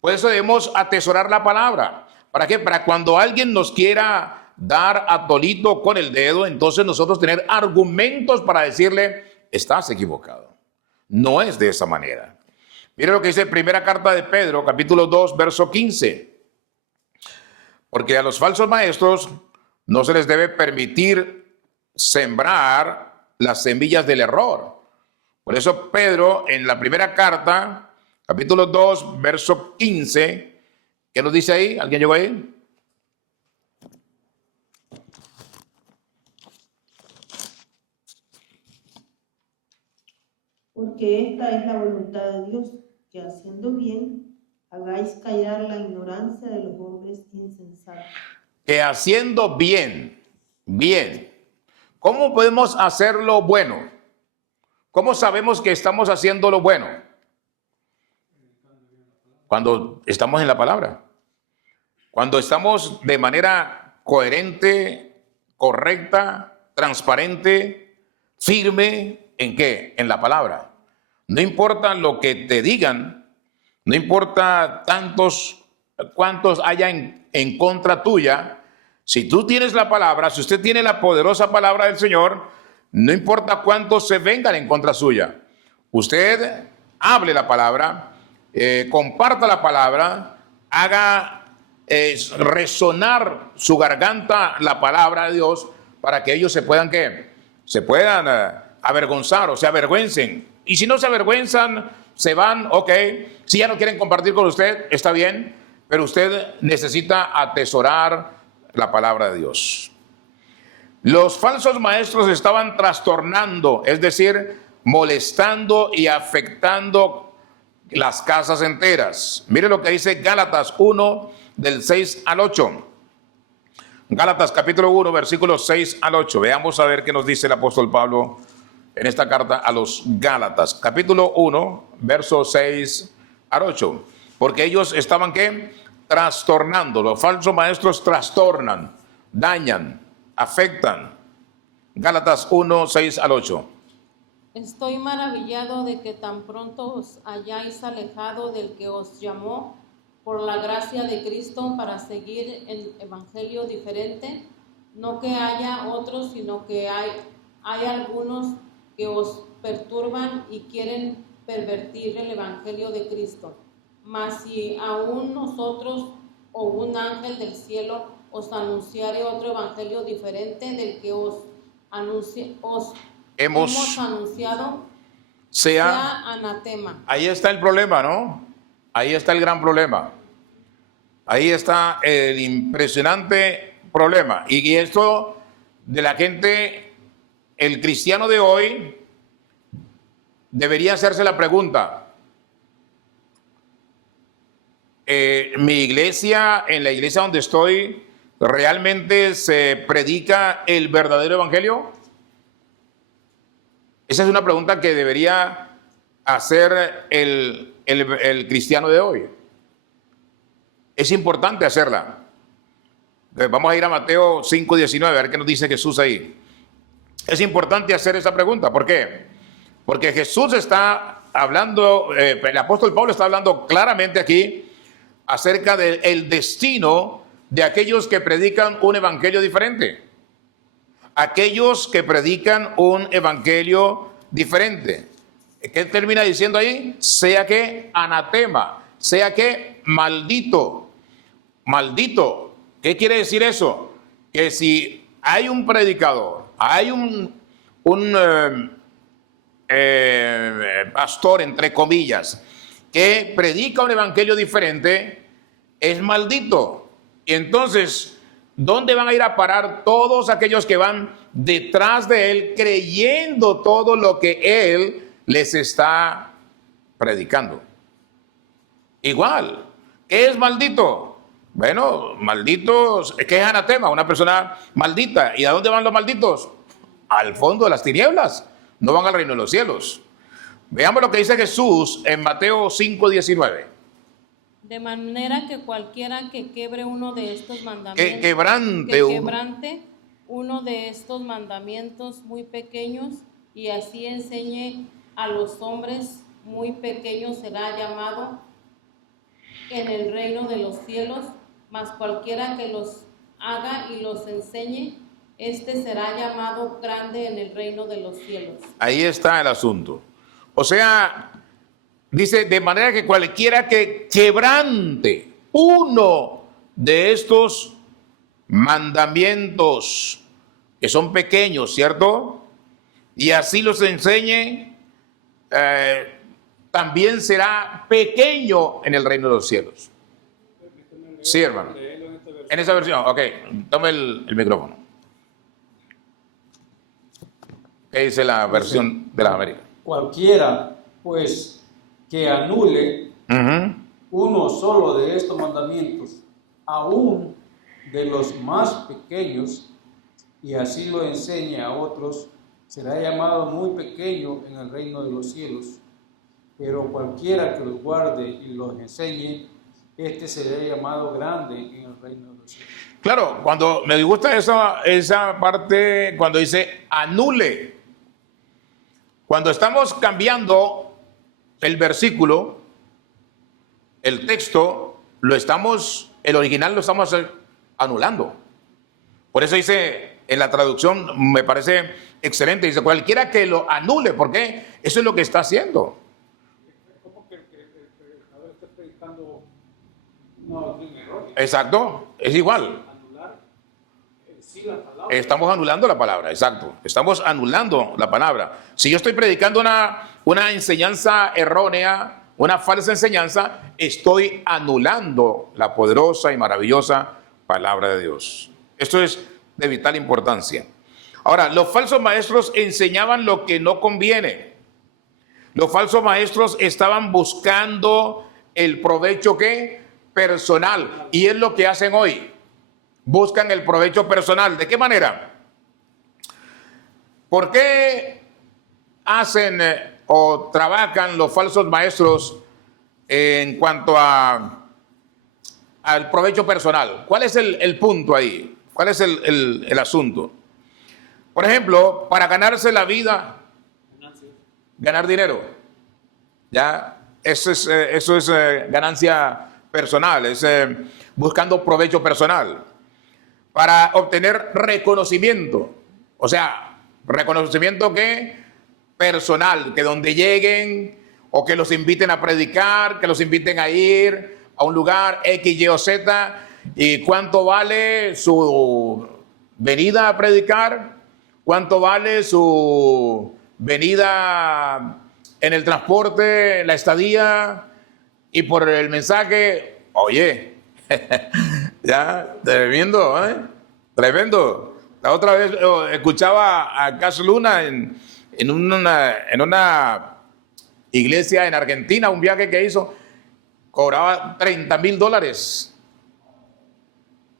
Por eso debemos atesorar la palabra. ¿Para qué? Para cuando alguien nos quiera dar a tolito con el dedo, entonces nosotros tener argumentos para decirle, estás equivocado. No es de esa manera. Mire lo que dice primera carta de Pedro, capítulo 2, verso 15. Porque a los falsos maestros no se les debe permitir sembrar las semillas del error. Por eso Pedro, en la primera carta, capítulo 2, verso 15, ¿qué nos dice ahí? ¿Alguien llegó ahí? Porque esta es la voluntad de Dios, que haciendo bien, hagáis callar la ignorancia de los hombres insensatos. Que haciendo bien, bien. ¿Cómo podemos hacer lo bueno? ¿Cómo sabemos que estamos haciendo lo bueno? Cuando estamos en la palabra. Cuando estamos de manera coherente, correcta, transparente, firme, ¿en qué? En la palabra. No importa lo que te digan, no importa cuántos haya en contra tuya, si tú tienes la palabra, si usted tiene la poderosa palabra del Señor, no importa cuántos se vengan en contra suya. Usted hable la palabra, comparta la palabra, haga resonar su garganta la palabra de Dios para que ellos se puedan, ¿qué? Se puedan avergonzar o se avergüencen. Y si no se avergüenzan, se van, ok. Si ya no quieren compartir con usted, está bien, pero usted necesita atesorar la palabra de Dios. Los falsos maestros estaban trastornando, es decir, molestando y afectando las casas enteras. Mire lo que dice Gálatas 1, del 6 al 8. Gálatas capítulo 1, versículos 6 al 8. Veamos a ver qué nos dice el apóstol Pablo en esta carta a los Gálatas. Capítulo 1, versos 6 al 8. Porque ellos estaban, ¿qué? Trastornando. Los falsos maestros trastornan, dañan, afectan. Gálatas 1, 6 al 8. Estoy maravillado de que tan pronto os hayáis alejado del que os llamó por la gracia de Cristo para seguir el evangelio diferente. No que haya otros, sino que hay algunos que os perturban y quieren pervertir el evangelio de Cristo. Mas si aún nosotros o un ángel del cielo os anunciare otro evangelio diferente del que os hemos anunciado, sea anatema. Ahí está el problema, ¿no? Ahí está el gran problema. Ahí está el impresionante problema. Y esto de la gente, el cristiano de hoy, debería hacerse la pregunta. Mi iglesia, en la iglesia donde estoy, ¿realmente se predica el verdadero evangelio? Esa es una pregunta que debería hacer el cristiano de hoy. Es importante hacerla. Vamos a ir a Mateo 5:19, a ver qué nos dice Jesús ahí. Es importante hacer esa pregunta. ¿Por qué? Porque Jesús está hablando, el apóstol Pablo está hablando claramente aquí acerca del destino de aquellos que predican un evangelio diferente. Aquellos que predican un evangelio diferente. ¿Qué termina diciendo ahí? Sea que anatema, sea que maldito. Maldito. ¿Qué quiere decir eso? Que si hay un predicador, hay un pastor, entre comillas, que predica un evangelio diferente, es maldito. Y entonces, ¿dónde van a ir a parar todos aquellos que van detrás de él creyendo todo lo que él les está predicando? Igual, ¿qué es maldito? Bueno, malditos, ¿qué es anatema? Una persona maldita. ¿Y a dónde van los malditos? Al fondo de las tinieblas. No van al reino de los cielos. Veamos lo que dice Jesús en Mateo 5:19. De manera que cualquiera que quebre uno de estos mandamientos, Que quebrante uno de estos mandamientos muy pequeños y así enseñe a los hombres, muy pequeño será llamado en el reino de los cielos, mas cualquiera que los haga y los enseñe, este será llamado grande en el reino de los cielos. Ahí está el asunto. O sea, dice, de manera que cualquiera que quebrante uno de estos mandamientos, que son pequeños, ¿cierto? Y así los enseñe, también será pequeño en el reino de los cielos. Sí, hermano. En esa versión, ok, tome el micrófono. ¿Qué dice la versión de las Américas? Cualquiera, pues, que anule uno solo de estos mandamientos, aún de los más pequeños, y así lo enseñe a otros, será llamado muy pequeño en el reino de los cielos. Pero cualquiera que los guarde y los enseñe, este será llamado grande en el reino de los cielos. Claro, cuando me gusta esa parte, cuando dice anule. Cuando estamos cambiando el versículo, el texto, el original lo estamos anulando. Por eso dice, en la traducción me parece excelente, dice cualquiera que lo anule, porque eso es lo que está haciendo. ¿Cómo que el predicador está predicando una doctrina errónea? Exacto, es igual. Anular sí la palabra. Estamos anulando la palabra, exacto. Estamos anulando la palabra. Si yo estoy predicando una enseñanza errónea, una falsa enseñanza, estoy anulando la poderosa y maravillosa palabra de Dios. Esto es de vital importancia. Ahora, los falsos maestros enseñaban lo que no conviene. Los falsos maestros estaban buscando el provecho personal, y es lo que hacen hoy. Buscan el provecho personal. ¿De qué manera? ¿Por qué hacen o trabajan los falsos maestros en cuanto al provecho personal? ¿Cuál es el punto ahí? ¿Cuál es el asunto? Por ejemplo, para ganarse la vida, ganar dinero. Ya, eso es ganancia personal, es buscando provecho personal. Para obtener reconocimiento, o sea, reconocimiento personal, que donde lleguen o que los inviten a predicar, que los inviten a ir a un lugar X, Y o Z, y cuánto vale su venida a predicar, cuánto vale su venida en el transporte, la estadía, y por el mensaje, oye, ya, tremendo, ¿eh? Tremendo. La otra vez escuchaba a Cash Luna en una iglesia en Argentina, un viaje que hizo, cobraba $30,000.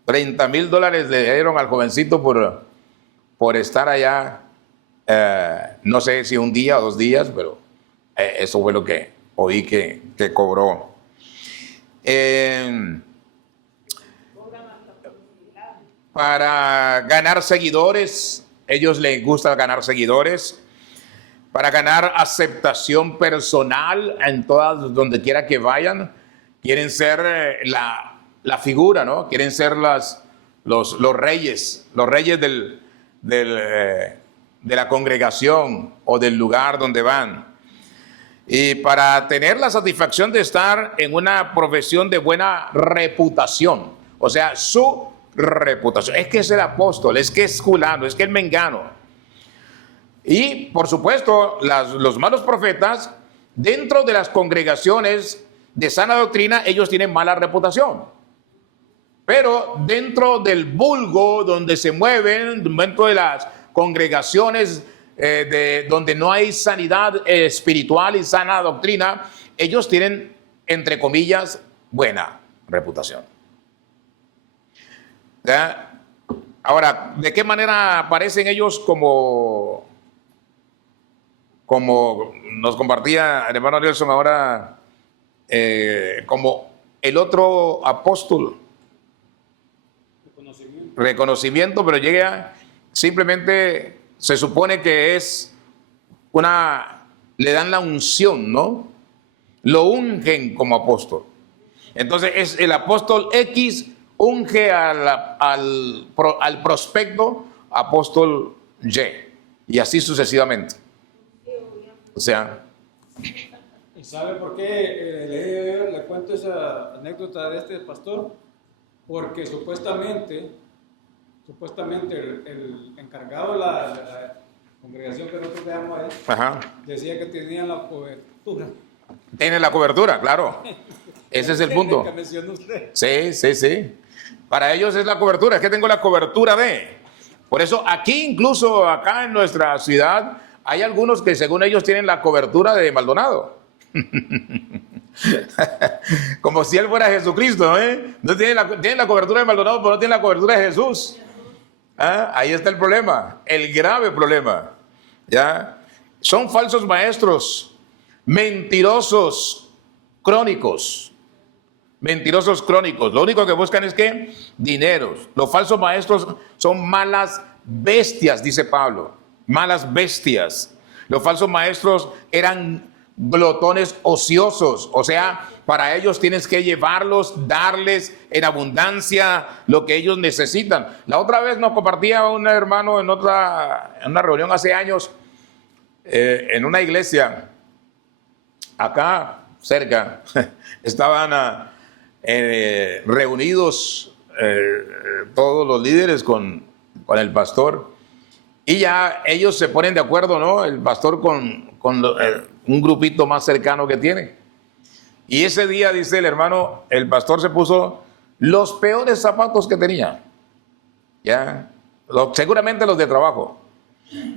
$30,000 le dieron al jovencito por estar allá, no sé si un día o 2 días, pero eso fue lo que oí que cobró. Para ganar seguidores, ellos les gusta ganar seguidores, para ganar aceptación personal en todas, donde quiera que vayan, quieren ser la figura, ¿no? Quieren ser los reyes de la congregación o del lugar donde van. Y para tener la satisfacción de estar en una profesión de buena reputación, o sea, su reputación, es que es el apóstol, es que es fulano, es que es mengano. Y por supuesto, los malos profetas, dentro de las congregaciones de sana doctrina, ellos tienen mala reputación. Pero dentro del vulgo, donde se mueven, dentro de las congregaciones donde no hay sanidad espiritual y sana doctrina, ellos tienen, entre comillas, buena reputación. ¿Ya? Ahora, ¿de qué manera aparecen ellos como nos compartía el hermano Nelson ahora, como el otro apóstol? Reconocimiento, pero llega simplemente, se supone que es le dan la unción, ¿no? Lo ungen como apóstol. Entonces es el apóstol X unge al prospecto apóstol Y, y así sucesivamente. O sea, ¿Y sabe por qué le cuento esa anécdota de este pastor? Porque supuestamente el encargado de la congregación que nosotros veamos ahí, ajá, decía que tenían la cobertura. tiene la cobertura, claro. Ese es el punto. Que mencionó usted. Sí, sí, sí. Para ellos es la cobertura, es que tengo la cobertura de. Por eso aquí, incluso acá en nuestra ciudad, hay algunos que según ellos tienen la cobertura de Maldonado. Como si él fuera Jesucristo, ¿eh? No tiene la cobertura de Maldonado, pero no tiene la cobertura de Jesús. ¿Ah? Ahí está el problema, el grave problema. ¿Ya? Son falsos maestros, mentirosos crónicos. Mentirosos crónicos. Lo único que buscan es que dineros. Los falsos maestros son malas bestias, dice Pablo. Malas bestias. Los falsos maestros eran glotones ociosos. O sea, para ellos tienes que llevarlos, darles en abundancia lo que ellos necesitan. La otra vez nos compartía un hermano en una reunión hace años, en una iglesia, acá cerca, estaban reunidos todos los líderes con el pastor, y ya ellos se ponen de acuerdo, ¿no? El pastor con un grupito más cercano que tiene. Y ese día, dice el hermano, el pastor se puso los peores zapatos que tenía, ¿ya? Seguramente los de trabajo.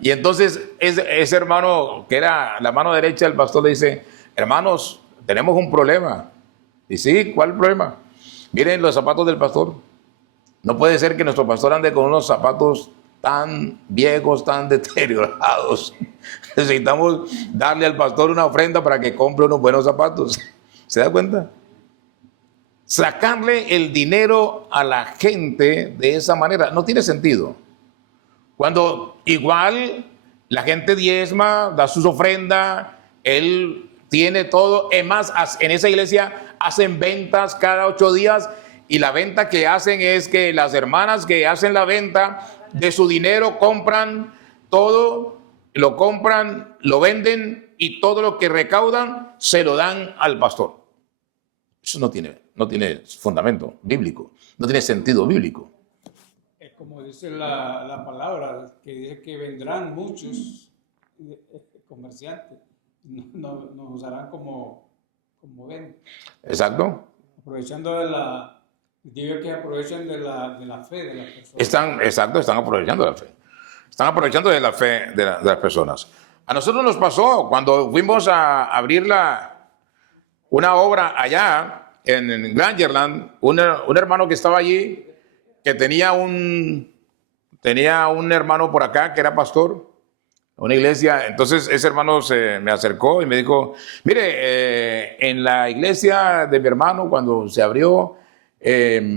Y entonces ese hermano, que era la mano derecha del pastor, le dice: hermanos, tenemos un problema. Y sí, ¿cuál problema? Miren los zapatos del pastor. No puede ser que nuestro pastor ande con unos zapatos tan viejos, tan deteriorados. Necesitamos darle al pastor una ofrenda para que compre unos buenos zapatos. ¿Se da cuenta? Sacarle el dinero a la gente de esa manera no tiene sentido. Cuando igual la gente diezma, da sus ofrendas, él tiene todo. Es más, en esa iglesia hacen ventas cada 8 días, y la venta que hacen es que las hermanas que hacen la venta de su dinero compran todo, lo compran, lo venden, y todo lo que recaudan se lo dan al pastor. Eso no tiene fundamento bíblico, no tiene sentido bíblico. Es como dice la palabra, que dice que vendrán muchos comerciantes, nos harán como ven. Exacto. Aprovechando digo que aprovechan de la fe de las personas. Están aprovechando la fe. Están aprovechando de la fe de las personas. A nosotros nos pasó cuando fuimos a abrir una obra allá en Grangerland, un hermano que estaba allí, que tenía un hermano por acá que era pastor, una iglesia. Entonces ese hermano me acercó y me dijo: mire, en la iglesia de mi hermano, cuando se abrió,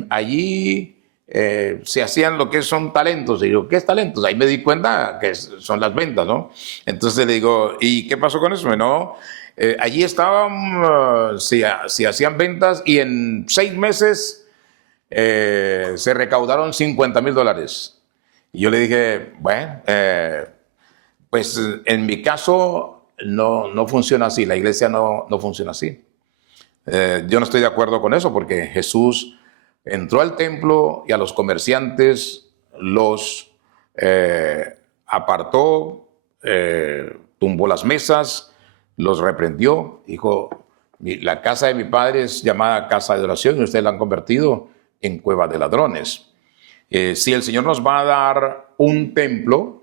allí se hacían lo que son talentos. Y yo: ¿qué es talentos? Ahí me di cuenta que son las ventas, ¿no? Entonces le digo: ¿y qué pasó con eso? No, allí estaban, se hacían ventas, y en 6 meses se recaudaron $50,000. Y yo le dije: bueno, pues en mi caso no funciona así, la iglesia no funciona así. Yo no estoy de acuerdo con eso, porque Jesús entró al templo y a los comerciantes los apartó, tumbó las mesas, los reprendió, dijo: la casa de mi padre es llamada casa de oración y ustedes la han convertido en cueva de ladrones. Si el Señor nos va a dar un templo,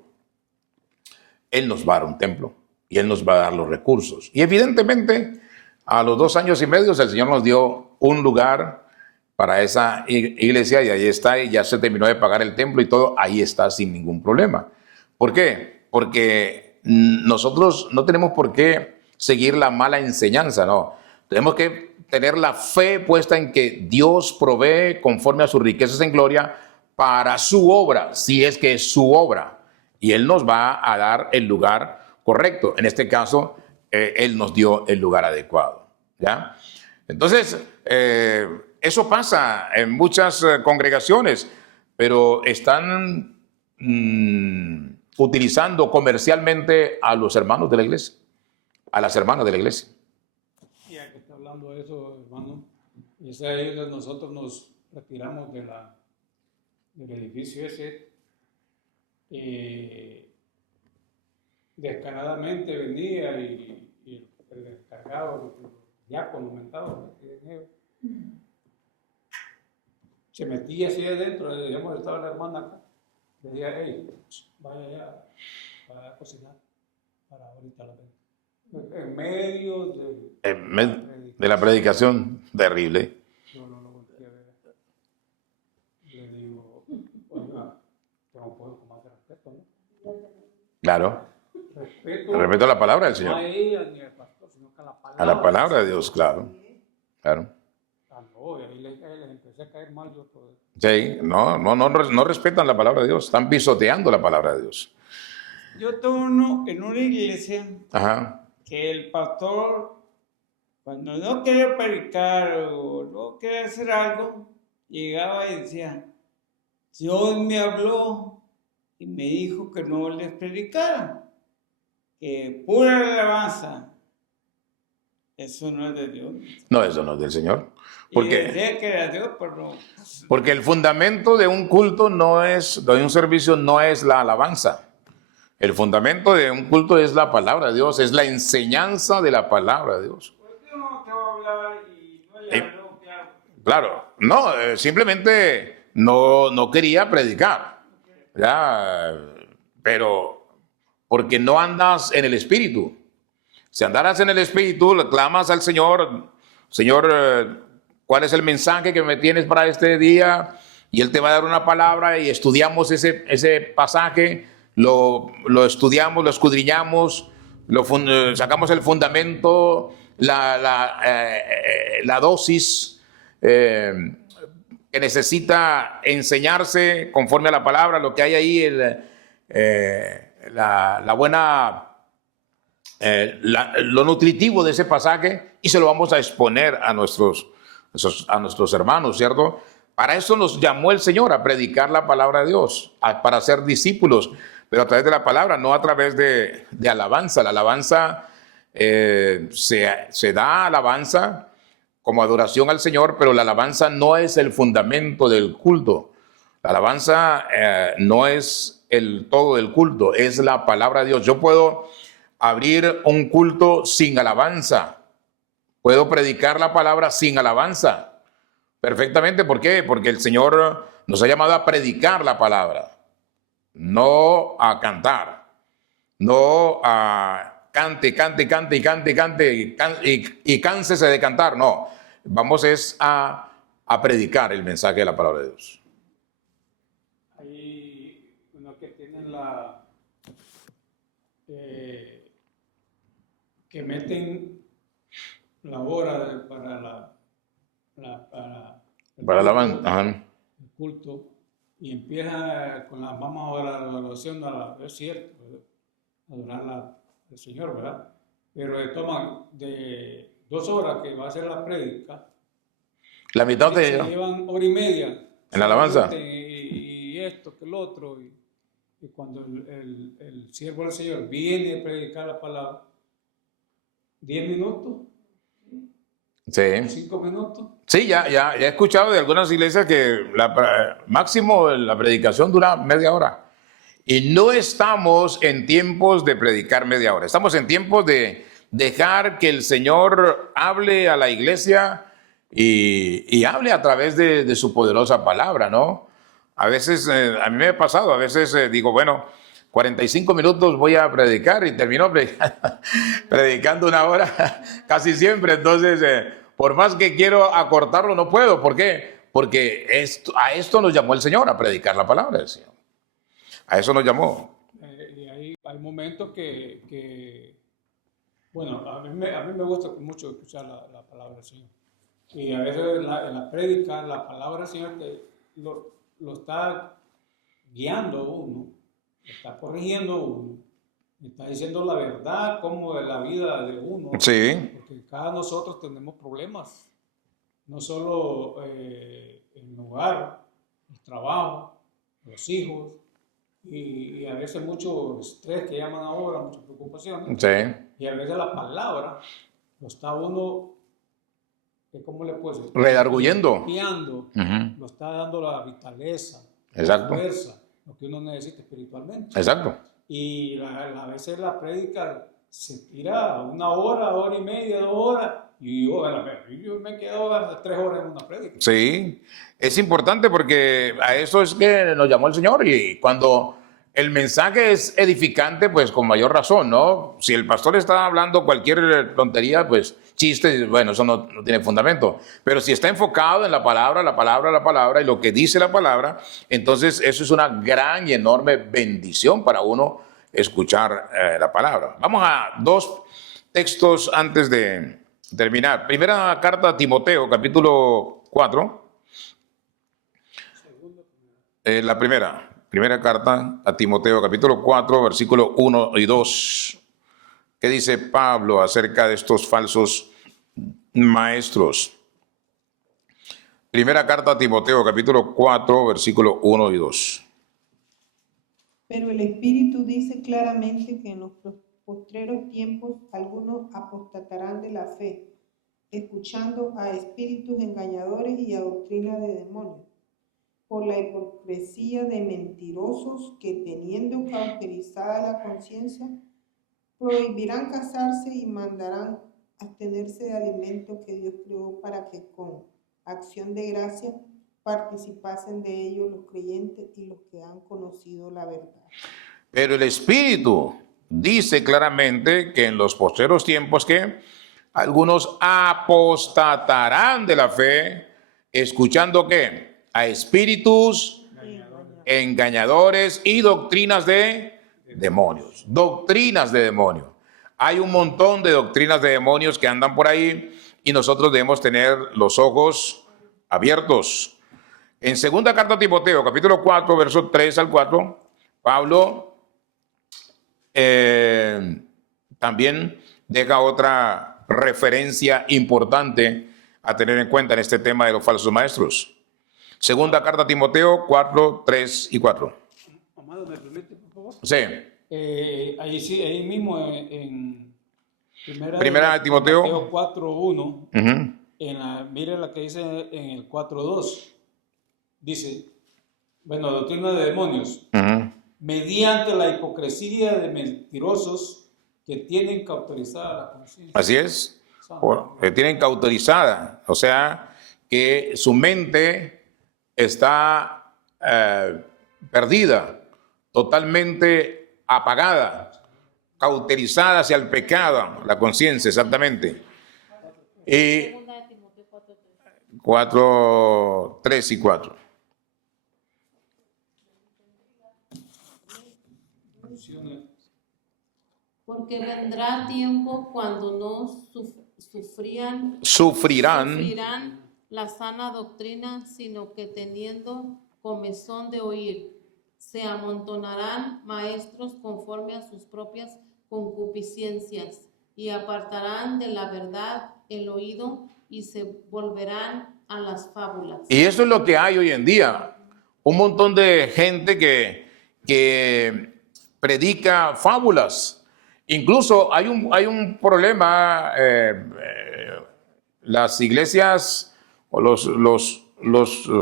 Él nos va a dar un templo y Él nos va a dar los recursos. Y evidentemente, a los 2 años y medio, el Señor nos dio un lugar para esa iglesia, y ahí está, y ya se terminó de pagar el templo y todo, ahí está sin ningún problema. ¿Por qué? Porque nosotros no tenemos por qué seguir la mala enseñanza, no. Tenemos que tener la fe puesta en que Dios provee conforme a sus riquezas en gloria para su obra, si es que es su obra. Y Él nos va a dar el lugar correcto. En este caso, Él nos dio el lugar adecuado. ¿Ya? Entonces, eso pasa en muchas congregaciones, pero están utilizando comercialmente a los hermanos de la iglesia, a las hermanas de la iglesia. Ya que está hablando de eso, hermano, es ahí donde nosotros nos retiramos del edificio ese. Descaradamente venía y el descargado, ya comentado, se metía así adentro, digamos, estaba la hermana acá, le decía, hey, vaya allá para cocinar, para ahorita la venta. En medio De la predicación, terrible. Yo no lo volteé a ver. Le digo, oiga, tengo puedo con más respeto, ¿no? Claro. Respeto A la palabra del Señor. no a ella ni al pastor, sino que a la palabra. A la palabra de Dios, claro. Claro. No, y ahí les empecé a caer mal yo todo. Sí, no respetan la palabra de Dios, están pisoteando la palabra de Dios. Yo tengo uno en una iglesia Ajá. que el pastor, cuando no quería predicar o no quería hacer algo, llegaba y decía, Dios me habló y me dijo que no les predicara, que pura alabanza. Eso no es de Dios. No, eso no es del Señor. Y ¿Por qué? decía que era Dios, pero no. Porque el fundamento de un culto de un servicio no es la alabanza. El fundamento de un culto es la palabra de Dios, es la enseñanza de la palabra de Dios. ¿Por qué no te va a hablar y no le habló? Claro, no, simplemente no quería predicar, ¿ya? Pero porque no andas en el Espíritu. Si andaras en el Espíritu, le clamas al Señor, Señor, ¿cuál es el mensaje que me tienes para este día? Y Él te va a dar una palabra y estudiamos ese pasaje, lo estudiamos, lo escudriñamos, sacamos el fundamento, la dosis que necesita enseñarse conforme a la palabra, lo que hay ahí, la buena... lo nutritivo de ese pasaje, y se lo vamos a exponer a nuestros hermanos, ¿cierto? Para eso nos llamó el Señor, a predicar la palabra de Dios, para ser discípulos, pero a través de la palabra, no a través de alabanza. La alabanza se da alabanza como adoración al Señor, pero la alabanza no es el fundamento del culto. La alabanza no es el todo del culto, es la palabra de Dios. Yo puedo abrir un culto sin alabanza. Puedo predicar la palabra sin alabanza. Perfectamente. ¿Por qué? Porque el Señor nos ha llamado a predicar la palabra, no a cantar, no a cante y cánsese de cantar. No, vamos a predicar el mensaje de la palabra de Dios. Hay unos que tienen que meten la hora para el culto, y empieza con las vamos a la adoración, es cierto, adorar al Señor, ¿verdad? Pero le toman de 2 horas que va a ser la prédica, la mitad se llevan hora y media en la alabanza y esto que el otro, y cuando el siervo del Señor viene a predicar la palabra, 10 minutos, sí. 5 minutos. Sí, ya he escuchado de algunas iglesias que máximo la predicación dura media hora. Y no estamos en tiempos de predicar media hora. Estamos en tiempos de dejar que el Señor hable a la iglesia y hable a través de su poderosa palabra, ¿no? A veces, a mí me ha pasado, a veces digo, bueno, 45 minutos voy a predicar y termino predicando 1 hora casi siempre. Entonces, por más que quiero acortarlo, no puedo. ¿Por qué? Porque a esto nos llamó el Señor, a predicar la palabra del Señor. A eso nos llamó. Y hay momentos que bueno, a mí me gusta mucho escuchar la palabra del Señor. Y a veces en la prédica, la palabra del Señor lo está guiando a uno, lo está corrigiendo a uno. Está diciendo la verdad, como de la vida de uno. Sí. Porque cada nosotros tenemos problemas. No solo en el hogar, el trabajo, los hijos, y a veces mucho estrés que llaman ahora, mucha preocupación. Sí. Y a veces la palabra lo está uno, ¿cómo le puedo decir? Redarguyendo. Guiando, Ujú. lo está dando la vitaleza, Exacto. la fuerza, lo que uno necesita espiritualmente. Exacto. Y a veces la prédica se tira 1 hora, 1 hora y media, 2 horas, y yo me quedo hasta 3 horas en una prédica. Sí, es importante porque a eso es que nos llamó el Señor, y cuando el mensaje es edificante, pues con mayor razón, ¿no? Si el pastor está hablando cualquier tontería, pues chistes, bueno, eso no tiene fundamento. Pero si está enfocado en la palabra y lo que dice la palabra, entonces eso es una gran y enorme bendición para uno escuchar la palabra. Vamos a 2 textos antes de terminar. Primera carta a Timoteo, capítulo 4. La primera carta a Timoteo, capítulo 4, versículo 1 y 2. ¿Qué dice Pablo acerca de estos falsos maestros? Primera carta a Timoteo, capítulo 4, versículo 1 y 2. Pero el Espíritu dice claramente que en los postreros tiempos algunos apostatarán de la fe, escuchando a espíritus engañadores y a doctrina de demonios, por la hipocresía de mentirosos que, teniendo cauterizada la conciencia, prohibirán casarse y mandarán abstenerse de alimento que Dios creó para que con acción de gracia participasen de ello los creyentes y los que han conocido la verdad. Pero el Espíritu dice claramente que en los postreros tiempos que algunos apostatarán de la fe, escuchando ¿qué? A espíritus engañadores y doctrinas de demonios. Doctrinas de demonios. Hay un montón de doctrinas de demonios que andan por ahí y nosotros debemos tener los ojos abiertos. En segunda carta a Timoteo, capítulo 4, versos 3 al 4, Pablo también deja otra referencia importante a tener en cuenta en este tema de los falsos maestros. Segunda carta a Timoteo 4, 3 y 4. Amado, ¿me permite, por favor? Sí. Ahí mismo en Primera de Timoteo 4, 1, Uh-huh. mire la que dice en el 4, 2. Dice, bueno, doctrina de demonios, Uh-huh. mediante la hipocresía de mentirosos que tienen cauterizada la conciencia. Así es. Tienen cauterizada, o sea, que su mente está perdida, totalmente apagada, cauterizada hacia el pecado, la conciencia, exactamente. Y 4, 3 y 4. Porque vendrá tiempo cuando no sufrirán la sana doctrina, sino que teniendo comezón de oír, se amontonarán maestros conforme a sus propias concupiscencias y apartarán de la verdad el oído y se volverán a las fábulas. Y eso es lo que hay hoy en día. Un montón de gente que predica fábulas. Incluso hay un problema, las iglesias o los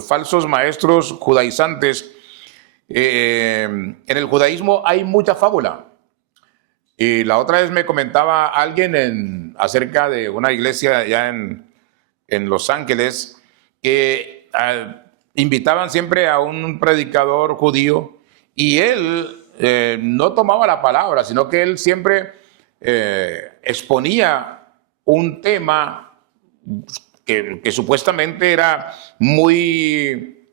falsos maestros judaizantes, en el judaísmo hay mucha fábula. Y la otra vez me comentaba alguien acerca de una iglesia allá en Los Ángeles que invitaban siempre a un predicador judío y él no tomaba la palabra, sino que él siempre exponía un tema que supuestamente era muy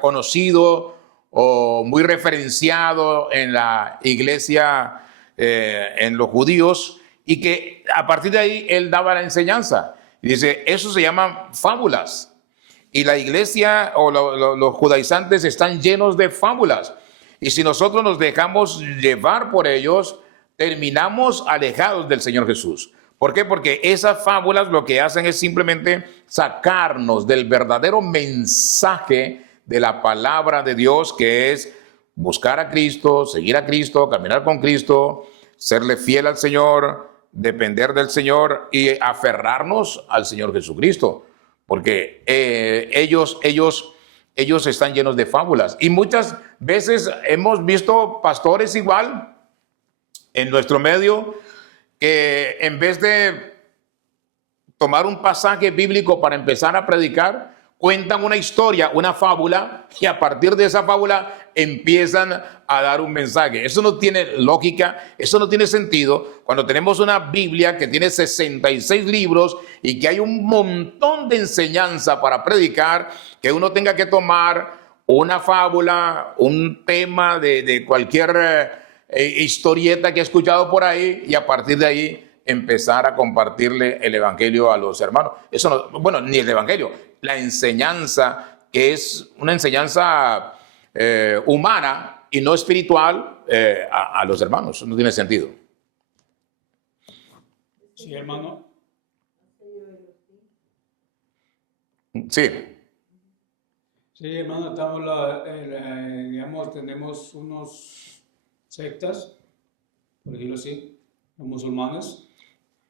conocido o muy referenciado en la iglesia, en los judíos, y que a partir de ahí él daba la enseñanza. Y dice, eso se llaman fábulas. Y la iglesia o los judaizantes están llenos de fábulas. Y si nosotros nos dejamos llevar por ellos, terminamos alejados del Señor Jesús. ¿Por qué? Porque esas fábulas lo que hacen es simplemente sacarnos del verdadero mensaje de la palabra de Dios, que es buscar a Cristo, seguir a Cristo, caminar con Cristo, serle fiel al Señor, depender del Señor y aferrarnos al Señor Jesucristo. Porque ellos están llenos de fábulas. Y muchas veces hemos visto pastores igual en nuestro medio que en vez de tomar un pasaje bíblico para empezar a predicar, cuentan una historia, una fábula, y a partir de esa fábula empiezan a dar un mensaje. Eso no tiene lógica, eso no tiene sentido. Cuando tenemos una Biblia que tiene 66 libros y que hay un montón de enseñanza para predicar, que uno tenga que tomar una fábula, un tema de cualquier historieta que he escuchado por ahí y a partir de ahí empezar a compartirle el evangelio a los hermanos. Eso no, bueno, ni el evangelio, la enseñanza, que es una enseñanza humana y no espiritual a los hermanos. No tiene sentido. Sí, hermano. Sí. Sí, hermano, estamos, digamos, tenemos unos sectas, por decirlo así, los musulmanes.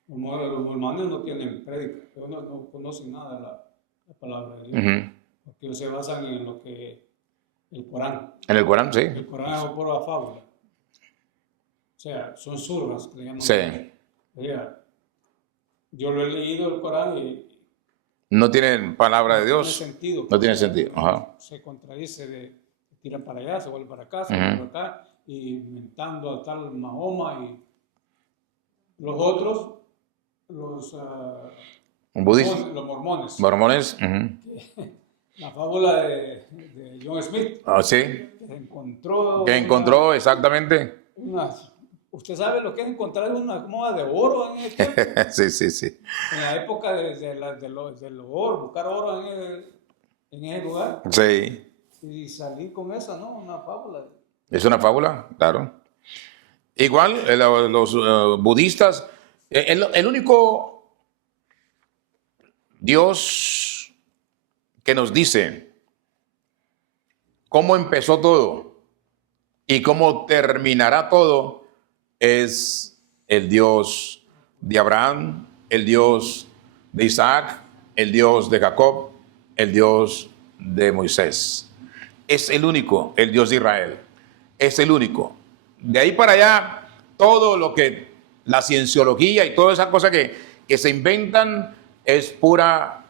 Los musulmanes no tienen prédica, no conocen nada de la palabra de Dios, porque ellos se basan en lo que el Corán. En el Corán, sí. El Corán es pura fábula. O sea, son surras, que le llaman. Sí. Oiga, yo lo he leído el Corán y No tienen palabra de Dios. no tiene sentido. No tiene sentido. Ajá. Se contradice se tiran para allá, se vuelven para acá, se vuelven para acá, y inventando a tal Mahoma y los otros, los Budistas. los mormones. Mormones. La fábula de John Smith, Ah, sí. que encontró... Que encontró exactamente. ¿Usted sabe lo que es encontrar una moda de oro en el tiempo? Sí. En la época de los oro, buscar oro en ese lugar. Sí. Y salir con esa, ¿no? Una fábula. Es una fábula, claro. Igual, los budistas, el único Dios que nos dice cómo empezó todo y cómo terminará todo es el Dios de Abraham, el Dios de Isaac, el Dios de Jacob, el Dios de Moisés. Es el único, el Dios de Israel. Es el único. De ahí para allá, todo lo que la cienciología y toda esa cosa que se inventan es pura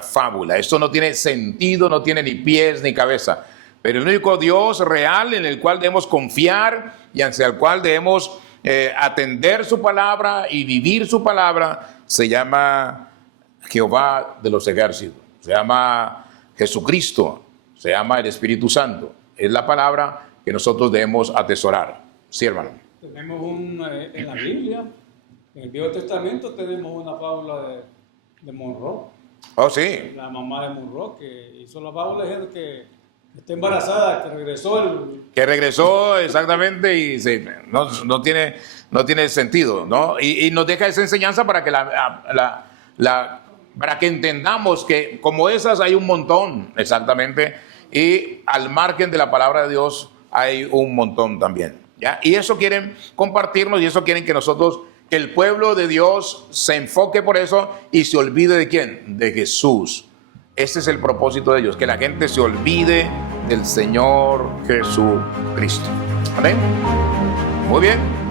fábula. Esto no tiene sentido, no tiene ni pies ni cabeza. Pero el único Dios real en el cual debemos confiar y hacia el cual debemos atender su palabra y vivir su palabra se llama Jehová de los ejércitos. Se llama Jesucristo. Se llama el Espíritu Santo. Es la palabra que nosotros debemos atesorar. Sí, hermano. Tenemos en la Biblia, en el Viejo Testamento, tenemos una fábula de Monroe. Oh, sí. La mamá de Monroe, que hizo la fábula, es que está embarazada, que regresó Que regresó exactamente y sí, no tiene sentido, ¿no? Y nos deja esa enseñanza para que para que entendamos que como esas hay un montón, exactamente, y al margen de la palabra de Dios hay un montón también, ¿ya? Y eso quieren compartirnos y eso quieren que nosotros, que el pueblo de Dios se enfoque por eso y se olvide ¿de quién? De Jesús. Ese es el propósito de ellos, que la gente se olvide del Señor Jesucristo. Amén. Muy bien.